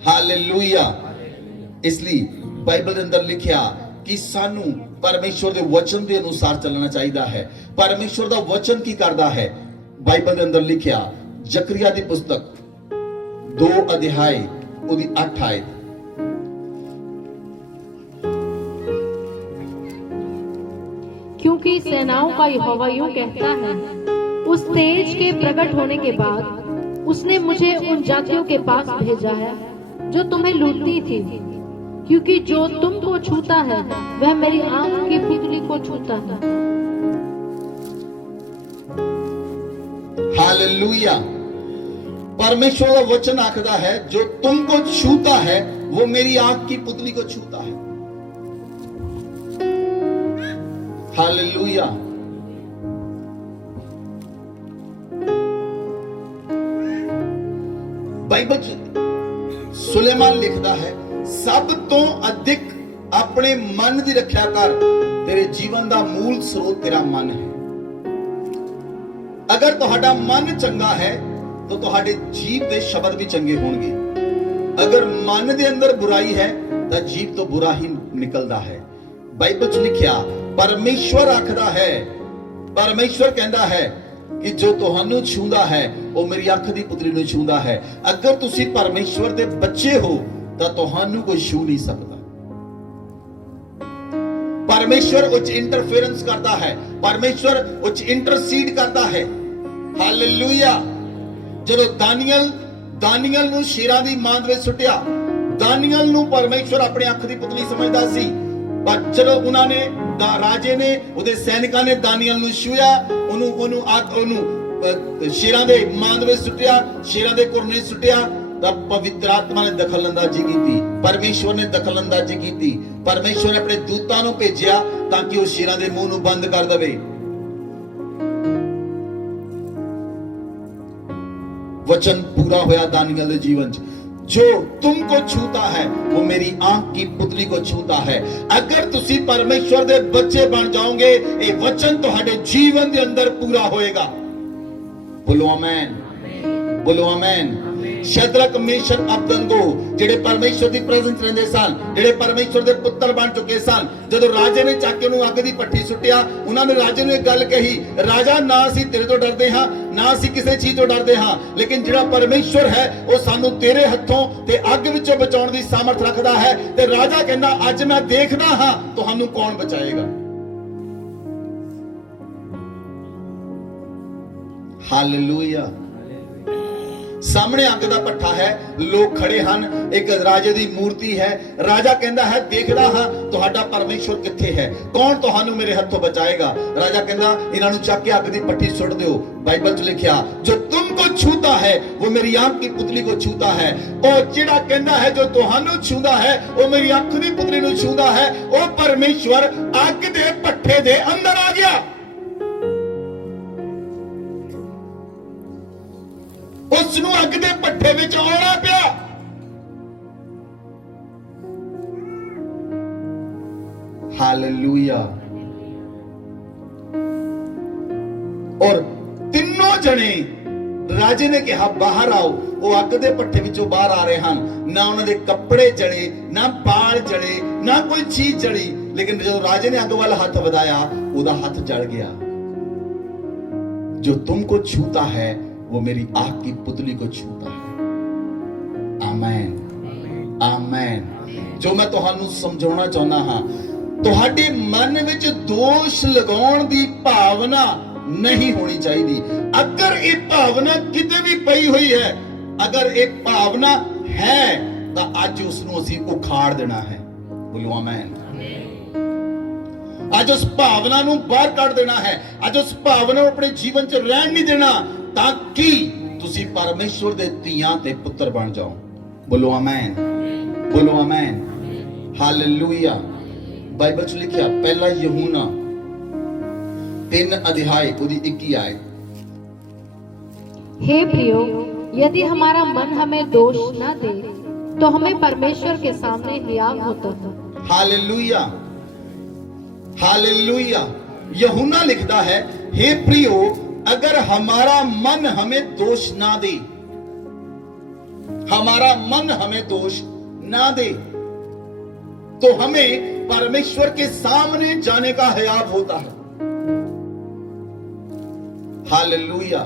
हालेलुया। इसलिए बाइबल के अंदर लिखिया कि सानू परमेश्वर के वचन के अनुसार चलना चाहिए है। परमेश्वर का वचन की करता है, बाइबल के अंदर लिखिया जकरिया की पुस्तक 2 अध्याय उसकी 8 आयत। क्योंकि सेनाओं का यहोवा यूं कहता है, उस तेज के प्रकट होने के बाद उसने मुझे उन जातियों के पास भेजा है जो तुम्हें लूटती थी, क्योंकि जो तुमको छूता है वह मेरी आंख की पुतली को छूता है। हालेलुया। परमेश्वर का वचन आखदा है, जो तुमको छूता है वो मेरी आंख की पुतली को छूता है। हालेलुया। बाइबल सुलेमान लिखता है, सब तो अधिक अपने मन की रखा कर, तेरे जीवन का मूल स्रोत तेरा मन है। अगर तुहाडा मन चंगा है तो तुहाडे जीव के शब्द भी चंगे होंगे। अगर मन के अंदर बुराई है तो जीव तो बुरा ही निकलता है। बाइबल च लिखिया परमेश्वर आखदा है, परमेश्वर कहता है कि जो तुहानू छूंदा है वो मेरी अख दी पुतली नू छूंदा है। अगर तुसी परमेश्वर दे बच्चे हो तो तुहानू कोई छू नहीं सकता। परमेश्वर उच इंटरफेरेंस करता है, परमेश्वर उच इंटरसीड करता है। हालेलुया। जदों दानियल नू शेरां दी मांद विच सुटिया, दानियल नू परमेश्वर अपने अख दी पुतली समझदा सी, पर जदों उन्होंने राजे ने उहदे सैनिकां ने दानियल नू छूया, ओनू शेरां दे मांद विच सुटिया, शेरां दे कुरने सुटिया, तब पवित्र आत्मा ने दखलअंदाजी की, परमेश्वर ने दखलअंदाजी की। परमेश्वर ने अपने दूतां नू भेजिया ताकि वो शेरां दे मुंह नू बंद कर देवे। वचन पूरा होया दानियल दे जीवन च, जो तुमको छूता है वो मेरी आंख की पुतली को छूता है। अगर तुसी परमेश्वर दे बच्चे बन जाओगे, ये वचन तुहाडे जीवन दे अंदर पूरा होएगा। बोलो आमीन, बोलो आमीन। शद्रक मेशक अबदनगो जेडे परमेश्वर दी प्रेजेंस रहंदे सन, जेडे परमेश्वर दे पुत्र बन चुके सन, जदों राजे ने चाके नू अग दी पट्टी सुटिया, उन्होंने राजे नू एक गल कही, राजा ना सी तेरे तो डरदे हां, ना सी किसी चीज तो डरदे हां, लेकिन जिहड़ा परमेश्वर है वो सानू तेरे हथों ते अग विचों बचाउण दी सामर्थ रखदा है। ते राजा कहंदा अज मैं देखदा हां तुहानू कौन बचाएगा। हालेलुया। ਸਾਹਮਣੇ ਅੱਗ ਦਾ ਭੱਠਾ ਹੈ, ਲੋਕ ਖੜੇ ਹਨ, ਇੱਕ ਰਾਜੇ ਦੀ ਮੂਰਤੀ ਹੈ। ਰਾਜਾ ਕਹਿੰਦਾ ਹੈ ਦੇਖਦਾ ਹਾਂ ਤੁਹਾਡਾ ਪਰਮੇਸ਼ਵਰ ਕਿੱਥੇ ਹੈ, ਕੌਣ ਤੁਹਾਨੂੰ ਮੇਰੇ ਹੱਥੋਂ ਬਚਾਏਗਾ। ਰਾਜਾ ਕਹਿੰਦਾ ਇਹਨਾਂ ਨੂੰ ਚੱਕ ਕੇ ਅੱਗ ਦੀ ਭੱਠੀ ਸੁੱਟ ਦਿਓ। ਬਾਈਬਲ 'ਚ ਲਿਖਿਆ ਜੋ ਤੁਮਕੋ ਛੂਤਾ ਹੈ वो मेरी आंख की पुतली को छूता है। ਉਹ ਜਿਹੜਾ ਕਹਿੰਦਾ ਹੈ ਜੋ ਤੁਹਾਨੂੰ ਛੂੰਦਾ ਹੈ ਉਹ ਮੇਰੀ ਅੱਖ ਦੀ ਪੁਤਲੀ ਨੂੰ ਛੂੰਦਾ ਹੈ, ਉਹ ਪਰਮੇਸ਼ਵਰ ਅੱਗ ਦੇ ਭੱਠੇ ਦੇ ਅੰਦਰ ਆ ਗਿਆ। ਉਸ ਨੂੰ ਅੱਗ ਦੇ ਭੱਠੇ ਵਿੱਚ ਆਉਣਾ ਪਿਆ। ਹਾਲੇਲੂਇਆ। ਔਰ ਤਿੰਨੋਂ ਜਣੇ ਰਾਜੇ ਨੇ ਕਿਹਾ ਬਾਹਰ ਆਓ। ਉਹ ਅੱਗ ਦੇ ਭੱਠੇ ਵਿੱਚੋਂ ਬਾਹਰ ਆ ਰਹੇ ਹਨ, ਨਾ ਉਹਨਾਂ ਦੇ ਕੱਪੜੇ ਜਲੇ, ਨਾ ਬਾਲ ਜਲੇ, ਨਾ ਕੋਈ ਚੀਜ਼ ਜਲੀ। ਲੇਕਿਨ ਜਦੋਂ ਰਾਜੇ ਨੇ ਅੱਗ ਵੱਲ ਹੱਥ ਵਧਾਇਆ ਉਹਦਾ ਹੱਥ ਜਲ ਗਿਆ। ਜੋ ਤੁਮको छूता है वो मेरी आंख की पुतली को छूता है। आमेन आमेन। जो मैं ਤੁਹਾਨੂੰ ਸਮਝਾਉਣਾ ਚਾਹੁੰਦਾ ਹਾਂ, ਤੁਹਾਡੇ ਮਨ ਵਿੱਚ ਦੋਸ਼ ਲਗਾਉਣ ਦੀ ਭਾਵਨਾ नहीं होनी चाहिए। अगर ये भावना किते भी पई हुई है, अगर एक भावना है तो आज उसनों असीं उखाड़ देना है। बोलो आमीन। आज उस भावना नूं बाहर कढ देना है। आज उस भावना नूं अपने जीवन च रहन नहीं देना, ताकि तुसीं परमेश्वर दे धीआं ते पुत्र बन जाओ। बोलो आमीन, बोलो आमीन, हालेलुया। बाइबल च लिखिया पहला यूहन्ना 3 अध्याय 21 आयत। हे प्रियो, यदि हमारा मन हमें दोष न दे तो हमें परमेश्वर के सामने हियाव होता है। Hallelujah hallelujah. यूहन्ना लिखता है हे प्रियो, अगर हमारा मन हमें दोष ना दे, हमारा मन हमें दोष ना दे तो हमें परमेश्वर के सामने जाने का हियाव होता है। हालेलुया।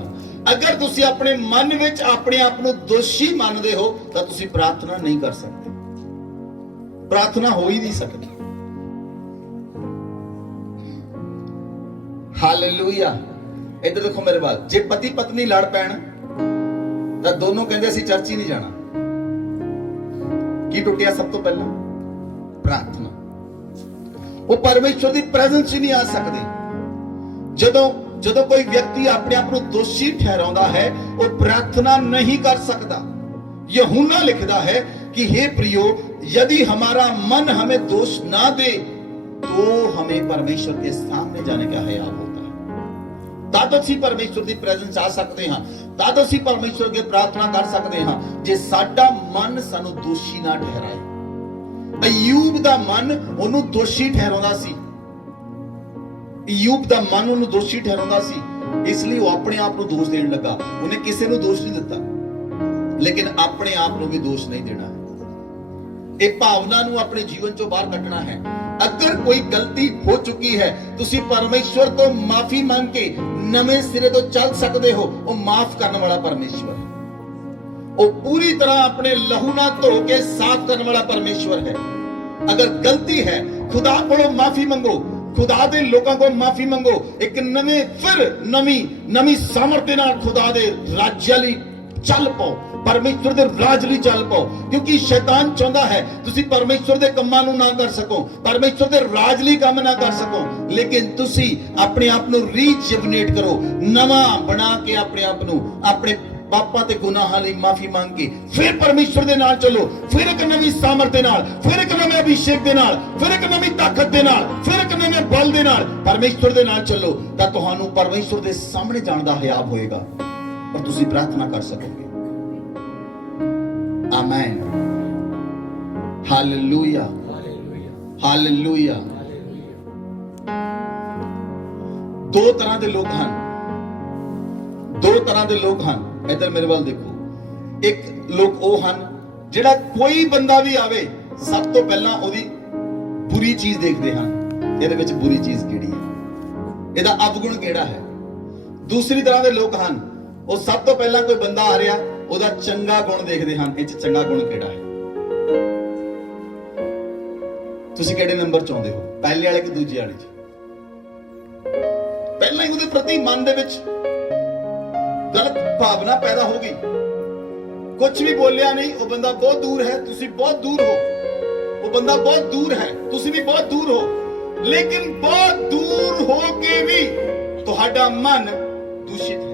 अगर तुसी अपने मन विच अपने आप को दोषी मानते हो तो तुसी प्रार्थना नहीं कर सकते, प्रार्थना हो ही नहीं सकती। हालेलुया। इधर देखो मेरे बाल, जे पति पत्नी लड़ पैण तो दोनों कहते असीं चर्च ही नहीं जाना, की टुटिया सब तो पहला प्रार्थना। वो परमेश्वर की प्रेजेंस ही नहीं आ सकते। ਜਦੋਂ ਕੋਈ ਵਿਅਕਤੀ ਆਪਣੇ ਆਪ ਨੂੰ ਦੋਸ਼ੀ ਠਹਿਰਾਉਂਦਾ ਹੈ ਉਹ ਪ੍ਰਾਰਥਨਾ नहीं कर सकता। यूहन्ना लिखता है कि हे प्रियो, यदि हमारा मन हमें दोष ना दे तो हमें परमेश्वर के सामने जाने का हियाव होता है। तद ਅਸੀਂ परमेश्वर ਦੀ ਪ੍ਰੈਜ਼ੈਂਸ ਆ ਸਕਦੇ ਹਾਂ, ਤਦ ਅਸੀਂ परमेश्वर ਅੱਗੇ ਪ੍ਰਾਰਥਨਾ ਕਰ ਸਕਦੇ ਹਾਂ ਜੇ ਸਾਡਾ ਮਨ ਸਾਨੂੰ ਦੋਸ਼ੀ ਨਾ ਠਹਿਰਾਏ। ਅਯੂਬ ਦਾ ਮਨ ਉਹਨੂੰ ਦੋਸ਼ੀ ਠਹਿਰਾਉਂਦਾ ਸੀ। यूब ਦਾ ਮਨ ਉਹਨੂੰ ਦੋਸ਼ੀ ਠਹਿਰਾਉਂਦਾ ਸੀ, ਇਸ ਲਈ ਉਹ ਆਪਣੇ ਆਪ ਨੂੰ ਦੋਸ਼ ਦੇਣ ਲੱਗਾ। ਉਹਨੇ ਕਿਸੇ ਨੂੰ ਦੋਸ਼ ਨਹੀਂ ਦਿੱਤਾ, ਲੇਕਿਨ ਆਪਣੇ ਆਪ ਨੂੰ ਵੀ ਦੋਸ਼ ਨਹੀਂ ਦੇਣਾ ਹੈ। ਇਹ ਭਾਵਨਾ ਨੂੰ ਆਪਣੇ ਜੀਵਨ ਚੋਂ ਬਾਹਰ ਕੱਢਣਾ ਹੈ। ਅਗਰ ਕੋਈ ਗਲਤੀ ਹੋ ਚੁੱਕੀ ਹੈ, ਤੁਸੀਂ ਪਰਮੇਸ਼ਵਰ ਤੋਂ ਮਾਫੀ ਮੰਗ ਕੇ ਨਵੇਂ ਸਿਰੇ ਤੋਂ ਚੱਲ ਸਕਦੇ ਹੋ। ਉਹ ਮਾਫ ਕਰਨ ਵਾਲਾ ਪਰਮੇਸ਼ਵਰ, ਉਹ ਪੂਰੀ ਤਰ੍ਹਾਂ ਆਪਣੇ ਲਹੂ ਨਾਲ ਧੋ ਕੇ ਸਾਫ਼ ਕਰਨ ਵਾਲਾ ਪਰਮੇਸ਼ਵਰ ਹੈ। ਅਗਰ ਗਲਤੀ ਹੈ, ਖੁਦਾ ਕੋਲੋਂ ਮਾਫੀ ਮੰਗੋ, खुदा दे लोगों को माफी मंगो। एक नवे फिर नवी सामर्थ दे नाल खुदा दे राज्य लई चल पाओ, परमेश्वर दे राज लई चल पाओ। क्योंकि शैतान चाहता है तुसी परमेश्वर दे कम्मां नूं ना कर सको, परमेश्वर दे राज लई काम ना कर सको, लेकिन तुसी अपने आप नूं रीजिवनेट करो, नवा बना के अपने आप नूं अपने पापा ते गुनाहां लई माफी मांग के फिर परमेश्वर दे नाल चलो। फिर एक नवी सामर्थ दे नाल, फिर एक नवे अभिषेक दे नाल, फिर एक नवी ताकत दे नाल, फिर एक नवे बल दे नाल परमेश्वर दे नाल चलो, तां तुहानू परमेश्वर दे सामने जाण दा हियाव होएगा और तुसी प्रार्थना कर सकोगे। आमीन, हालेलुया हालेलुया। दो तरह दे लोग हैं, दो तरह दे लोग हैं। इधर मेरे वाल देखो, एक लोग वो हैं जिहड़ा कोई बंदा भी आवे सब तो पहला ओदी बुरी चीज देखते हैं, ਇਹਦੇ ਵਿੱਚ बुरी चीज ਕਿਹੜੀ ਹੈ, ਇਹਦਾ ਅਵਗੁਣ ਕਿਹੜਾ ਹੈ। दूसरी तरह ਦੇ ਲੋਕ ਹਨ, ਉਹ ਸਭ ਤੋਂ ਪਹਿਲਾਂ ਕੋਈ ਬੰਦਾ ਆ ਰਿਹਾ ਉਹਦਾ ਚੰਗਾ ਗੁਣ ਦੇਖਦੇ ਹਨ, ਇਹ ਚ ਚੰਗਾ ਗੁਣ ਕਿਹੜਾ ਹੈ। ਤੁਸੀਂ ਕਿਹੜੇ ਨੰਬਰ ਚਾਹੁੰਦੇ ਹੋ, ਪਹਿਲੇ ਵਾਲੇ ਕਿ ਦੂਜੇ ਵਾਲੇ ਚ? ਪਹਿਲਾਂ ਹੀ ਉਹਦੇ ਪ੍ਰਤੀ ਮਨ ਦੇ ਵਿੱਚ गलत भावना पैदा हो गई, ਕੁਝ ਵੀ ਬੋਲਿਆ ਨਹੀਂ, ਉਹ ਬੰਦਾ ਬਹੁਤ ਦੂਰ ਹੈ, ਤੁਸੀਂ ਬਹੁਤ ਦੂਰ ਹੋ। ਉਹ ਬੰਦਾ ਬਹੁਤ ਦੂਰ ਹੈ, ਤੁਸੀਂ ਵੀ ਬਹੁਤ ਦੂਰ ਹੋ। ਲੇਕਿਨ ਬਹੁਤ ਦੂਰ ਹੋ ਕੇ ਵੀ ਤੁਹਾਡਾ ਮਨ ਦੂਸ਼ਿਤ ਹੈ।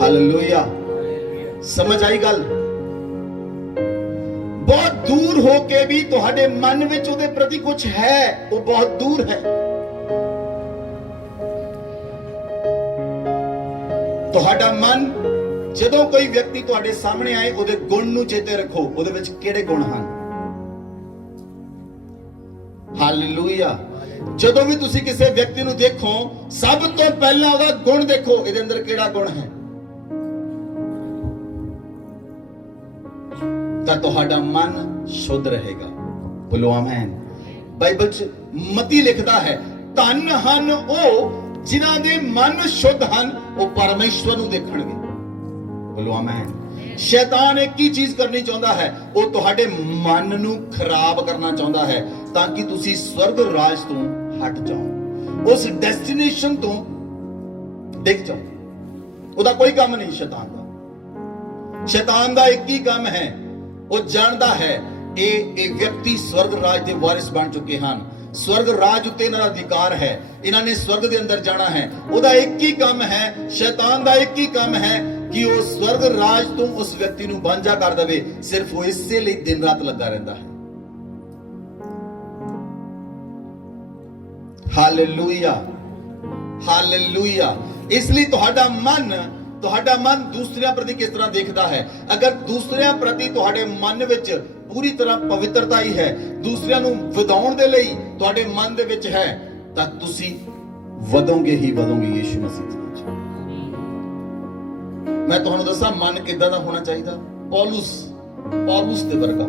ਹਾਲੇਲੂਇਆ, ਸਮਝ ਆਈ ਗੱਲ? ਬਹੁਤ ਦੂਰ ਹੋ ਕੇ ਵੀ ਤੁਹਾਡੇ ਮਨ ਵਿੱਚ ਉਹਦੇ ਪ੍ਰਤੀ ਕੁਝ ਹੈ, ਉਹ ਬਹੁਤ ਦੂਰ ਹੈ। ਤੁਹਾਡਾ ਮਨ, ਜਦੋਂ ਕੋਈ ਵਿਅਕਤੀ ਤੁਹਾਡੇ ਸਾਹਮਣੇ ਆਏ, ਉਹਦੇ ਗੁਣ ਨੂੰ ਚੇਤੇ ਰੱਖੋ, ਉਹਦੇ ਵਿੱਚ ਕਿਹੜੇ ਗੁਣ ਹਨ। ਹਾਲੇਲੂਇਆ। ਜਦੋਂ ਵੀ ਤੁਸੀਂ ਕਿਸੇ ਵਿਅਕਤੀ ਨੂੰ ਦੇਖੋ, ਸਭ ਤੋਂ ਪਹਿਲਾਂ ਉਹਦਾ ਗੁਣ ਦੇਖੋ, ਇਹਦੇ ਅੰਦਰ ਕਿਹੜਾ ਗੁਣ ਹੈ। ਤਾਂ ਤੁਹਾਡਾ ਮਨ ਸ਼ੁੱਧ ਰਹੇਗਾ। ਬੋਲੋ ਆਮੇਨ। ਬਾਈਬਲ 'ਚ ਮਤੀ ਲਿਖਦਾ ਹੈ, ਧੰਨ ਹਨ ਉਹ ਜਿਨ੍ਹਾਂ ਦੇ ਮਨ ਸ਼ੁੱਧ ਹਨ, ਉਹ ਪਰਮੇਸ਼ਵਰ ਨੂੰ ਦੇਖਣਗੇ। ਬੋਲੋ ਆਮੇਨ। ਸ਼ੈਤਾਨ ਇੱਕ ਹੀ ਚੀਜ਼ ਕਰਨੀ ਚਾਹੁੰਦਾ ਹੈ, ਉਹ ਤੁਹਾਡੇ ਮਨ ਨੂੰ ਖਰਾਬ ਕਰਨਾ ਚਾਹੁੰਦਾ ਹੈ, ਤਾਂ ਕਿ ਤੁਸੀਂ ਸਵਰਗ ਰਾਜ ਤੋਂ ਹਟ ਜਾਓ, ਉਸ ਡੈਸਟੀਨੇਸ਼ਨ ਤੋਂ ਡਿੱਗ ਜਾਓ। ਉਹਦਾ ਕੋਈ ਕੰਮ ਨਹੀਂ ਸ਼ੈਤਾਨ ਦਾ। ਸ਼ੈਤਾਨ ਦਾ ਇੱਕ ਹੀ ਕੰਮ ਹੈ, ਉਹ ਜਾਣਦਾ ਹੈ ਇਹ ਵਿਅਕਤੀ ਸਵਰਗ ਰਾਜ ਦੇ ਵਾਰਿਸ ਬਣ ਚੁੱਕੇ ਹਨ, ਸਵਰਗ ਰਾਜ ਉੱਤੇ ਇਹਨਾਂ ਦਾ ਅਧਿਕਾਰ ਹੈ, ਇਹਨਾਂ ਨੇ ਸਵਰਗ ਦੇ ਅੰਦਰ ਜਾਣਾ ਹੈ। ਉਹਦਾ ਇੱਕ ਹੀ ਕੰਮ ਹੈ, ਸ਼ੈਤਾਨ ਦਾ ਇੱਕ ਹੀ ਕੰਮ ਹੈ ਕਿ ਉਹ ਸਵਰਗ ਰਾਜ ਤੋਂ ਉਸ ਵਿਅਕਤੀ ਨੂੰ ਵਾਂਝਾ ਕਰ ਦੇਵੇ। ਸਿਰਫ ਉਹ ਇਸੇ ਲਈ ਦਿਨ ਰਾਤ ਲੱਗਾ ਰਹਿੰਦਾ ਹੈ। Hallelujah, hallelujah. ਇਸ ਲਈ ਤੁਹਾਡਾ ਮਨ ਦੂਸਰਿਆਂ ਪ੍ਰਤੀ ਕਿਸ ਤਰ੍ਹਾਂ ਦੇਖਦਾ ਹੈ। ਅਗਰ ਦੂਸਰਿਆਂ ਪ੍ਰਤੀ ਤੁਹਾਡੇ ਮਨ ਵਿੱਚ ਪੂਰੀ ਤਰ੍ਹਾਂ ਪਵਿੱਤਰਤਾ ਹੀ ਹੈ, ਦੂਸਰਿਆਂ ਨੂੰ ਵਧਾਉਣ ਦੇ ਲਈ ਤੁਹਾਡੇ ਮਨ ਦੇ ਵਿੱਚ ਹੈ, ਤਾਂ ਤੁਸੀਂ ਵਧੋਗੇ ਹੀ ਵਧੋਗੇ ਯੀਸ਼ੂ ਮਸੀਹ ਦੇ ਵਿੱਚ। ਮੈਂ ਤੁਹਾਨੂੰ ਦੱਸਾਂ ਮਨ ਕਿੱਦਾਂ ਦਾ ਹੋਣਾ ਚਾਹੀਦਾ। ਪੌਲੁਸ ਦੇ ਵਰਗਾ।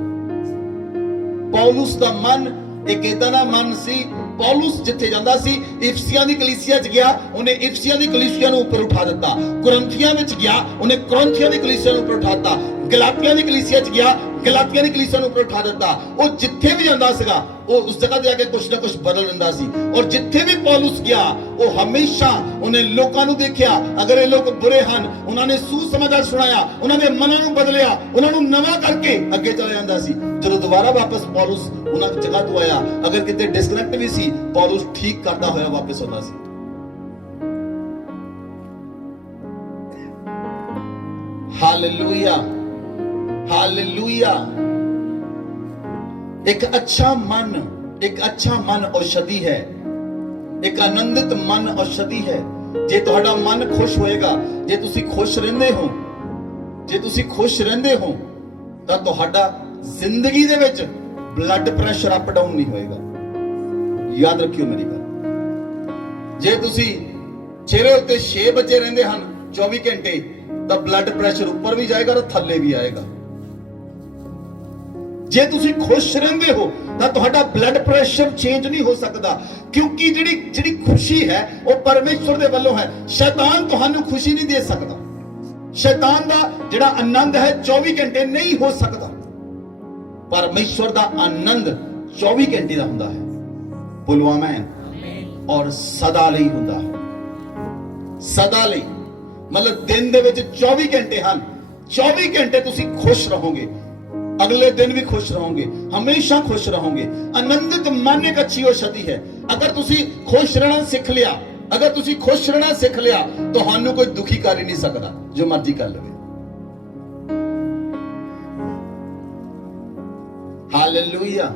ਪੌਲੁਸ ਦਾ ਮਨ ਇੱਕ ਏਦਾਂ ਦਾ ਮਨ ਸੀ। ਪੌਲੁਸ ਜਿੱਥੇ ਜਾਂਦਾ ਸੀ, ਇਫਸੀਆਂ ਦੀ ਕਲੀਸਿਆ 'ਚ ਗਿਆ, ਉਹਨੇ ਇਫਸੀਆਂ ਦੀ ਕਲੀਸਿਆ ਨੂੰ ਉੱਪਰ ਉਠਾ ਦਿੱਤਾ। ਕੁਰਿੰਥੀਆਂ ਵਿੱਚ ਗਿਆ, ਉਹਨੇ ਕੁਰਿੰਥੀਆਂ ਦੀ ਕਲੀਸਿਆ ਨੂੰ ਉੱਪਰ ਉਠਾ ਦਿੱਤਾ। ਗਲਾਤੀਆਂ ਦੀ ਕਲੀਸਿਆ 'ਚ ਗਿਆ, ਗਲਾਤੀਆਂ ਦੀ ਕਲੀਸਿਆ ਨੂੰ ਉੱਪਰ ਉਠਾ ਦਿੱਤਾ। ਉਹ ਜਿੱਥੇ ਵੀ ਜਾਂਦਾ ਸੀਗਾ, ਉਹ ਉਸ ਜਗ੍ਹਾ ਤੇ ਜਾ ਕੇ ਕੁਝ ਨਾ ਕੁਝ ਬਦਲ ਦਿੰਦਾ ਸੀ। ਔਰ ਜਿੱਥੇ ਵੀ ਪੌਲੁਸ ਗਿਆ, ਉਹ ਹਮੇਸ਼ਾ ਉਹਨੇ ਲੋਕਾਂ ਨੂੰ ਦੇਖਿਆ, ਅਗਰ ਇਹ ਲੋਕ ਬੁਰੇ ਹਨ, ਉਹਨਾਂ ਨੇ ਸੁਸਮਾਚਾਰ ਸੁਣਾਇਆ, ਉਹਨਾਂ ਦੇ ਮਨਾਂ ਨੂੰ ਬਦਲਿਆ, ਉਹਨਾਂ ਨੂੰ ਨਵਾਂ ਕਰਕੇ ਅੱਗੇ ਚਲਾ ਜਾਂਦਾ ਸੀ। ਜਦੋਂ ਦੁਬਾਰਾ ਵਾਪਸ ਪੌਲੁਸ ਉਹਨਾਂ ਜਗ੍ਹਾ ਤੋਂ ਆਇਆ, ਅਗਰ ਕਿਤੇ ਡਿਸਕਨੈਕਟ ਵੀ ਸੀ, ਪੌਲੁਸ ਠੀਕ ਕਰਦਾ ਹੋਇਆ ਵਾਪਸ ਆਉਂਦਾ ਸੀ। Hallelujah, hallelujah. ਇੱਕ ਅੱਛਾ ਮਨ ਔਸ਼ਧੀ ਹੈ, ਇੱਕ ਆਨੰਦਿਤ ਮਨ ਔਸ਼ਧੀ ਹੈ। ਜੇ ਤੁਹਾਡਾ ਮਨ ਖੁਸ਼ ਹੋਏਗਾ, ਜੇ ਤੁਸੀਂ ਖੁਸ਼ ਰਹਿੰਦੇ ਹੋ, ਤਾਂ ਤੁਹਾਡਾ ਜ਼ਿੰਦਗੀ ਦੇ ਵਿੱਚ ਬਲੱਡ ਪ੍ਰੈਸ਼ਰ ਅਪ ਡਾਊਨ ਨਹੀਂ ਹੋਏਗਾ। ਯਾਦ ਰੱਖਿਓ ਮੇਰੀ ਗੱਲ। ਜੇ ਤੁਸੀਂ ਚਿਹਰੇ ਉੱਤੇ 6 ਵਜੇ ਰਹਿੰਦੇ ਹਨ 24 ਘੰਟੇ, ਤਾਂ ਬਲੱਡ ਪ੍ਰੈਸ਼ਰ ਉੱਪਰ ਵੀ ਜਾਏਗਾ ਤੇ ਥੱਲੇ ਵੀ ਆਏਗਾ। ਜੇ ਤੁਸੀਂ ਖੁਸ਼ ਰਹਿੰਦੇ ਹੋ, ਤਾਂ ਤੁਹਾਡਾ ਬਲੱਡ ਪ੍ਰੈਸ਼ਰ ਚੇਂਜ ਨਹੀਂ ਹੋ ਸਕਦਾ, ਕਿਉਂਕਿ ਜਿਹੜੀ ਖੁਸ਼ੀ ਹੈ ਉਹ ਪਰਮੇਸ਼ਵਰ ਦੇ ਵੱਲੋਂ ਹੈ। ਸ਼ੈਤਾਨ ਤੁਹਾਨੂੰ ਖੁਸ਼ੀ ਨਹੀਂ ਦੇ ਸਕਦਾ। ਸ਼ੈਤਾਨ ਦਾ ਜਿਹੜਾ ਆਨੰਦ ਹੈ 24 ਘੰਟੇ ਨਹੀਂ ਹੋ ਸਕਦਾ। ਪਰਮੇਸ਼ਵਰ ਦਾ ਆਨੰਦ 24 ਘੰਟੇ ਦਾ ਹੁੰਦਾ ਹੈ। ਬੋਲੋ ਆਮੇਨ। ਔਰ ਸਦਾ ਲਈ ਹੁੰਦਾ ਹੈ। ਸਦਾ ਲਈ ਮਤਲਬ ਦਿਨ ਦੇ ਵਿੱਚ 24 ਘੰਟੇ ਹਨ। 24 ਘੰਟੇ ਤੁਸੀਂ ਖੁਸ਼ ਰਹੋਗੇ, ਅਗਲੇ ਦਿਨ ਵੀ ਖੁਸ਼ ਰਹੋਗੇ, ਹਮੇਸ਼ਾ ਖੁਸ਼ ਰਹੋਗੇ। ਆਨੰਦਿਤ ਮਨ ਇੱਕ ਅੱਛੀ ਔਸ਼ਧੀ ਹੈ। ਅਗਰ ਤੁਸੀਂ ਖੁਸ਼ ਰਹਿਣਾ ਸਿੱਖ ਲਿਆ, ਤੁਹਾਨੂੰ ਕੋਈ ਦੁਖੀ ਕਰ ਹੀ ਨਹੀਂ ਸਕਦਾ, ਜੋ ਮਰਜ਼ੀ ਕਰ ਲਵੇ। Hallelujah,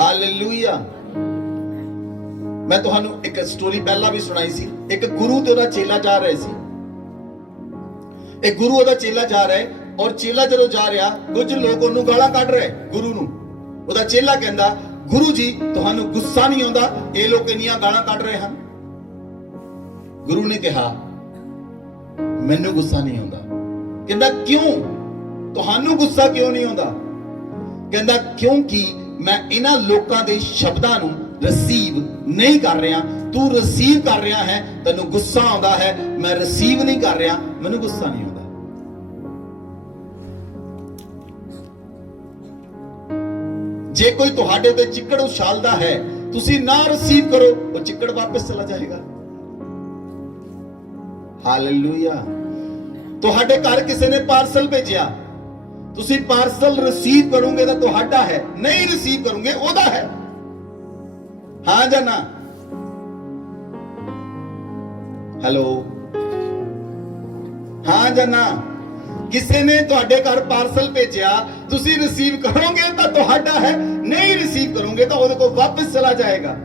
hallelujah. ਮੈਂ ਤੁਹਾਨੂੰ ਇੱਕ ਸਟੋਰੀ ਪਹਿਲਾਂ ਵੀ ਸੁਣਾਈ ਸੀ। ਇੱਕ ਗੁਰੂ ਤੇ ਉਹਦਾ ਚੇਲਾ ਜਾ ਰਹੇ ਸੀ। ਇੱਕ ਗੁਰੂ ਉਹਦਾ ਚੇਲਾ ਜਾ ਰਿਹਾ ਹੈ, ਔਰ ਚੇਲਾ ਜਦੋਂ ਜਾ ਰਿਹਾ, ਕੁਝ ਲੋਕ ਉਹਨੂੰ ਗਾਲਾਂ ਕੱਢ ਰਹੇ ਗੁਰੂ ਨੂੰ। ਉਹਦਾ ਚੇਲਾ ਕਹਿੰਦਾ, ਗੁਰੂ ਜੀ ਤੁਹਾਨੂੰ ਗੁੱਸਾ ਨਹੀਂ ਆਉਂਦਾ, ਇਹ ਲੋਕ ਇੰਨੀਆਂ ਗਾਲਾਂ ਕੱਢ ਰਹੇ ਹਨ। ਗੁਰੂ ਨੇ ਕਿਹਾ, ਮੈਨੂੰ ਗੁੱਸਾ ਨਹੀਂ ਆਉਂਦਾ। ਕਹਿੰਦਾ, ਕਿਉਂ? ਤੁਹਾਨੂੰ ਗੁੱਸਾ ਕਿਉਂ ਨਹੀਂ ਆਉਂਦਾ? ਕਹਿੰਦਾ, ਕਿਉਂਕਿ ਮੈਂ ਇਹਨਾਂ ਲੋਕਾਂ ਦੇ ਸ਼ਬਦਾਂ ਨੂੰ ਰਿਸੀਵ ਨਹੀਂ ਕਰ ਰਿਹਾ। ਤੂੰ ਰਿਸੀਵ ਕਰ ਰਿਹਾ ਹੈ, ਤੈਨੂੰ ਗੁੱਸਾ ਆਉਂਦਾ ਹੈ। ਮੈਂ ਰਿਸੀਵ ਨਹੀਂ ਕਰ ਰਿਹਾ, ਮੈਨੂੰ ਗੁੱਸਾ ਨਹੀਂ ਆਉਂਦਾ। ਜੇ ਕੋਈ ਤੁਹਾਡੇ ਤੇ ਚਿੱਕੜ ਉਛਾਲਦਾ ਹੈ, ਤੁਸੀਂ ਨਾ ਰਿਸੀਵ ਕਰੋ, ਉਹ ਚਿੱਕੜ ਵਾਪਸ ਚਲਾ ਜਾਏਗਾ। ਹਾਲੇਲੂਇਆ। ਤੁਹਾਡੇ ਘਰ ਕਿਸੇ ਨੇ ਪਾਰਸਲ ਭੇਜਿਆ, ਤੁਸੀਂ ਪਾਰਸਲ ਰਿਸੀਵ ਕਰੋਗੇ ਤਾਂ ਤੁਹਾਡਾ ਹੈ, ਨਹੀਂ ਰਿਸੀਵ ਕਰੋਗੇ ਉਹਦਾ ਹੈ। ਹਾਂ ਜਾਂ ਨਾ? ਹੈਲੋ, ਹਾਂ ਜਾਂ ਨਾ? ਕਿਸੇ ਨੇ ਤੁਹਾਡੇ ਘਰ ਪਾਰਸਲ ਭੇਜਿਆ, ਤੁਸੀਂ ਰਿਸੀਵ ਕਰੋਗੇ ਤਾਂ ਤੁਹਾਡਾ ਹੈ, ਨਹੀਂ ਰਿਸੀਵ ਕਰੋਗੇ ਤਾਂ ਉਹਦੇ ਕੋਲ ਵਾਪਸ ਚਲਾ ਜਾਏਗਾ।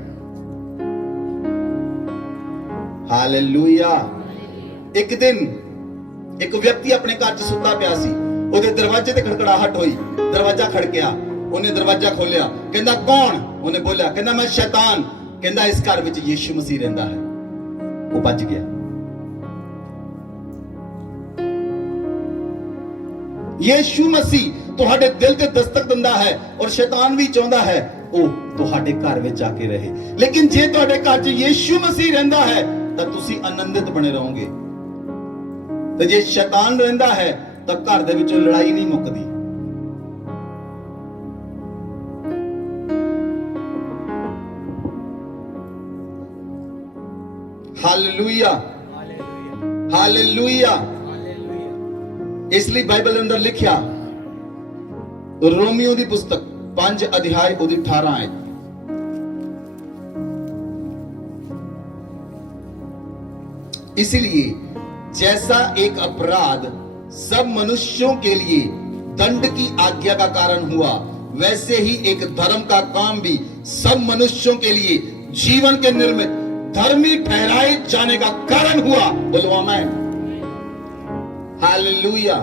ਹਾਲੇਲੂਇਆ। ਇੱਕ ਦਿਨ ਇੱਕ ਵਿਅਕਤੀ ਆਪਣੇ ਘਰ 'ਚ ਸੁੱਤਾ ਪਿਆ ਸੀ, ਉਹਦੇ ਦਰਵਾਜ਼ੇ ਤੇ ਖੜਕੜਾਹਟ ਹੋਈ, ਦਰਵਾਜ਼ਾ ਖੜਕਿਆ, ਉਹਨੇ ਦਰਵਾਜ਼ਾ ਖੋਲਿਆ, ਕਹਿੰਦਾ ਕੌਣ? ਉਹਨੇ ਬੋਲਿਆ, ਕਹਿੰਦਾ ਮੈਂ ਸ਼ੈਤਾਨ। ਕਹਿੰਦਾ ਇਸ ਘਰ ਵਿੱਚ ਯੀਸ਼ੂ ਮਸੀਹ ਰਹਿੰਦਾ ਹੈ। ਉਹ ਬਚ ਗਿਆ। ਯੀਸ਼ੂ ਮਸੀਹ ਤੁਹਾਡੇ ਦਿਲ ਤੇ ਦਸਤਕ ਦਿੰਦਾ ਹੈ, ਔਰ ਸ਼ੈਤਾਨ ਵੀ ਚਾਹੁੰਦਾ ਹੈ ਉਹ ਤੁਹਾਡੇ ਘਰ ਵਿੱਚ ਆ ਕੇ ਰਹੇ। ਲੇਕਿਨ ਜੇ ਤੁਹਾਡੇ ਘਰ 'ਚ ਯੀਸ਼ੂ ਮਸੀਹ ਰਹਿੰਦਾ ਹੈ ਤਾਂ ਤੁਸੀਂ ਆਨੰਦਿਤ ਬਣੇ ਰਹੋਗੇ, ਤੇ ਜੇ ਸ਼ੈਤਾਨ ਰਹਿੰਦਾ ਹੈ ਤਾਂ ਘਰ ਦੇ ਵਿੱਚੋਂ ਲੜਾਈ ਨਹੀਂ ਮੁੱਕਦੀ। Hallelujah, hallelujah. ਇਸ ਲਈ ਬਾਈਬਲ ਦੇ ਅੰਦਰ ਲਿਖਿਆ, रोमियो ਦੀ ਪੁਸਤਕ 5 ਅਧਿਆਇ ਉਹਦੀ 18 ਆਇਤ। इसलिए जैसा एक अपराध सब मनुष्यों के लिए दंड की आज्ञा का कारण हुआ, वैसे ही एक धर्म का काम भी सब मनुष्यों के लिए जीवन के निर्मित धर्मी ठहराए जाने का कारण हुआ। बोलो आमीन। हालेलुया।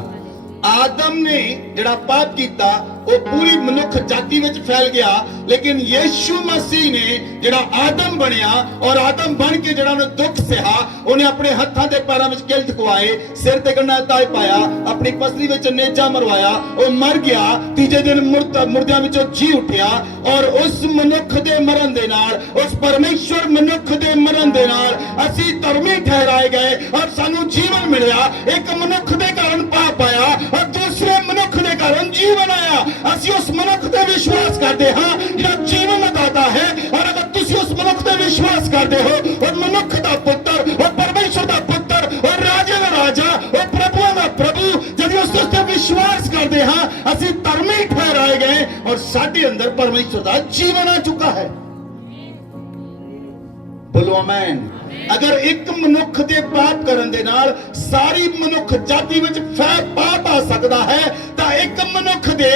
आदम ने जिहड़ा पाप कीता वो पूरी मनुख जाति विच फैल गया, लेकिन यीशु मसीह ने जिहड़ा आदम बनया और आदम बन के जिहड़ा ने दुख सहा, उन्हें अपने हत्थां ते पैरां विच किल ठुकवाए, सिर ते गन्ना ताज पाया, अपनी पसली विच नेजा मरवाया, वो मर गया, तीजे दिन मुर्दियां विचों जी उठिया, और उस मनुख दे मरण दे नाल, उस परमेश्वर मनुख दे मरण दे नाल असीं धर्मी ठहराए गए और सानू जीवन मिलिया। एक मनुख दे कारण पाप आया और दूसरे मनुख दे कारण जीवन आया। ਅਸੀਂ ਉਸ ਮਨੁੱਖ ਤੇ ਵਿਸ਼ਵਾਸ ਕਰਦੇ ਹਾਂ ਜਿਹੜਾ ਜੀਵਨ ਦਾਤਾ ਹੈ, ਔਰ ਅਗਰ ਤੁਸੀਂ ਉਸ ਮਨੁੱਖ ਤੇ ਵਿਸ਼ਵਾਸ ਕਰਦੇ ਹੋ, ਔਰ ਮਨੁੱਖ ਦਾ ਪੁੱਤਰ, ਔਰ ਪਰਮੇਸ਼ਰ ਦਾ ਪੁੱਤਰ, ਔਰ ਰਾਜੇ ਦਾ ਰਾਜਾ, ਔਰ ਪ੍ਰਭੂਆਂ ਦਾ ਪ੍ਰਭੂ, ਜਦੋਂ ਉਸ ਤੇ ਵਿਸ਼ਵਾਸ ਕਰਦੇ ਹਾਂ ਅਸੀਂ ਧਰਮੀ ਠਹਿਰਾਏ ਗਏ ਔਰ ਸਾਡੇ ਅੰਦਰ ਪਰਮੇਸ਼ਰ ਦਾ ਜੀਵਨ ਆ ਚੁੱਕਾ ਹੈ। ਬੋਲੋ ਆਮੀਨ। अगर एक मनुख दे पाप करन दे नाल सारी मनुख जाति विच पाप आ सकदा है, तां एक मनुख दे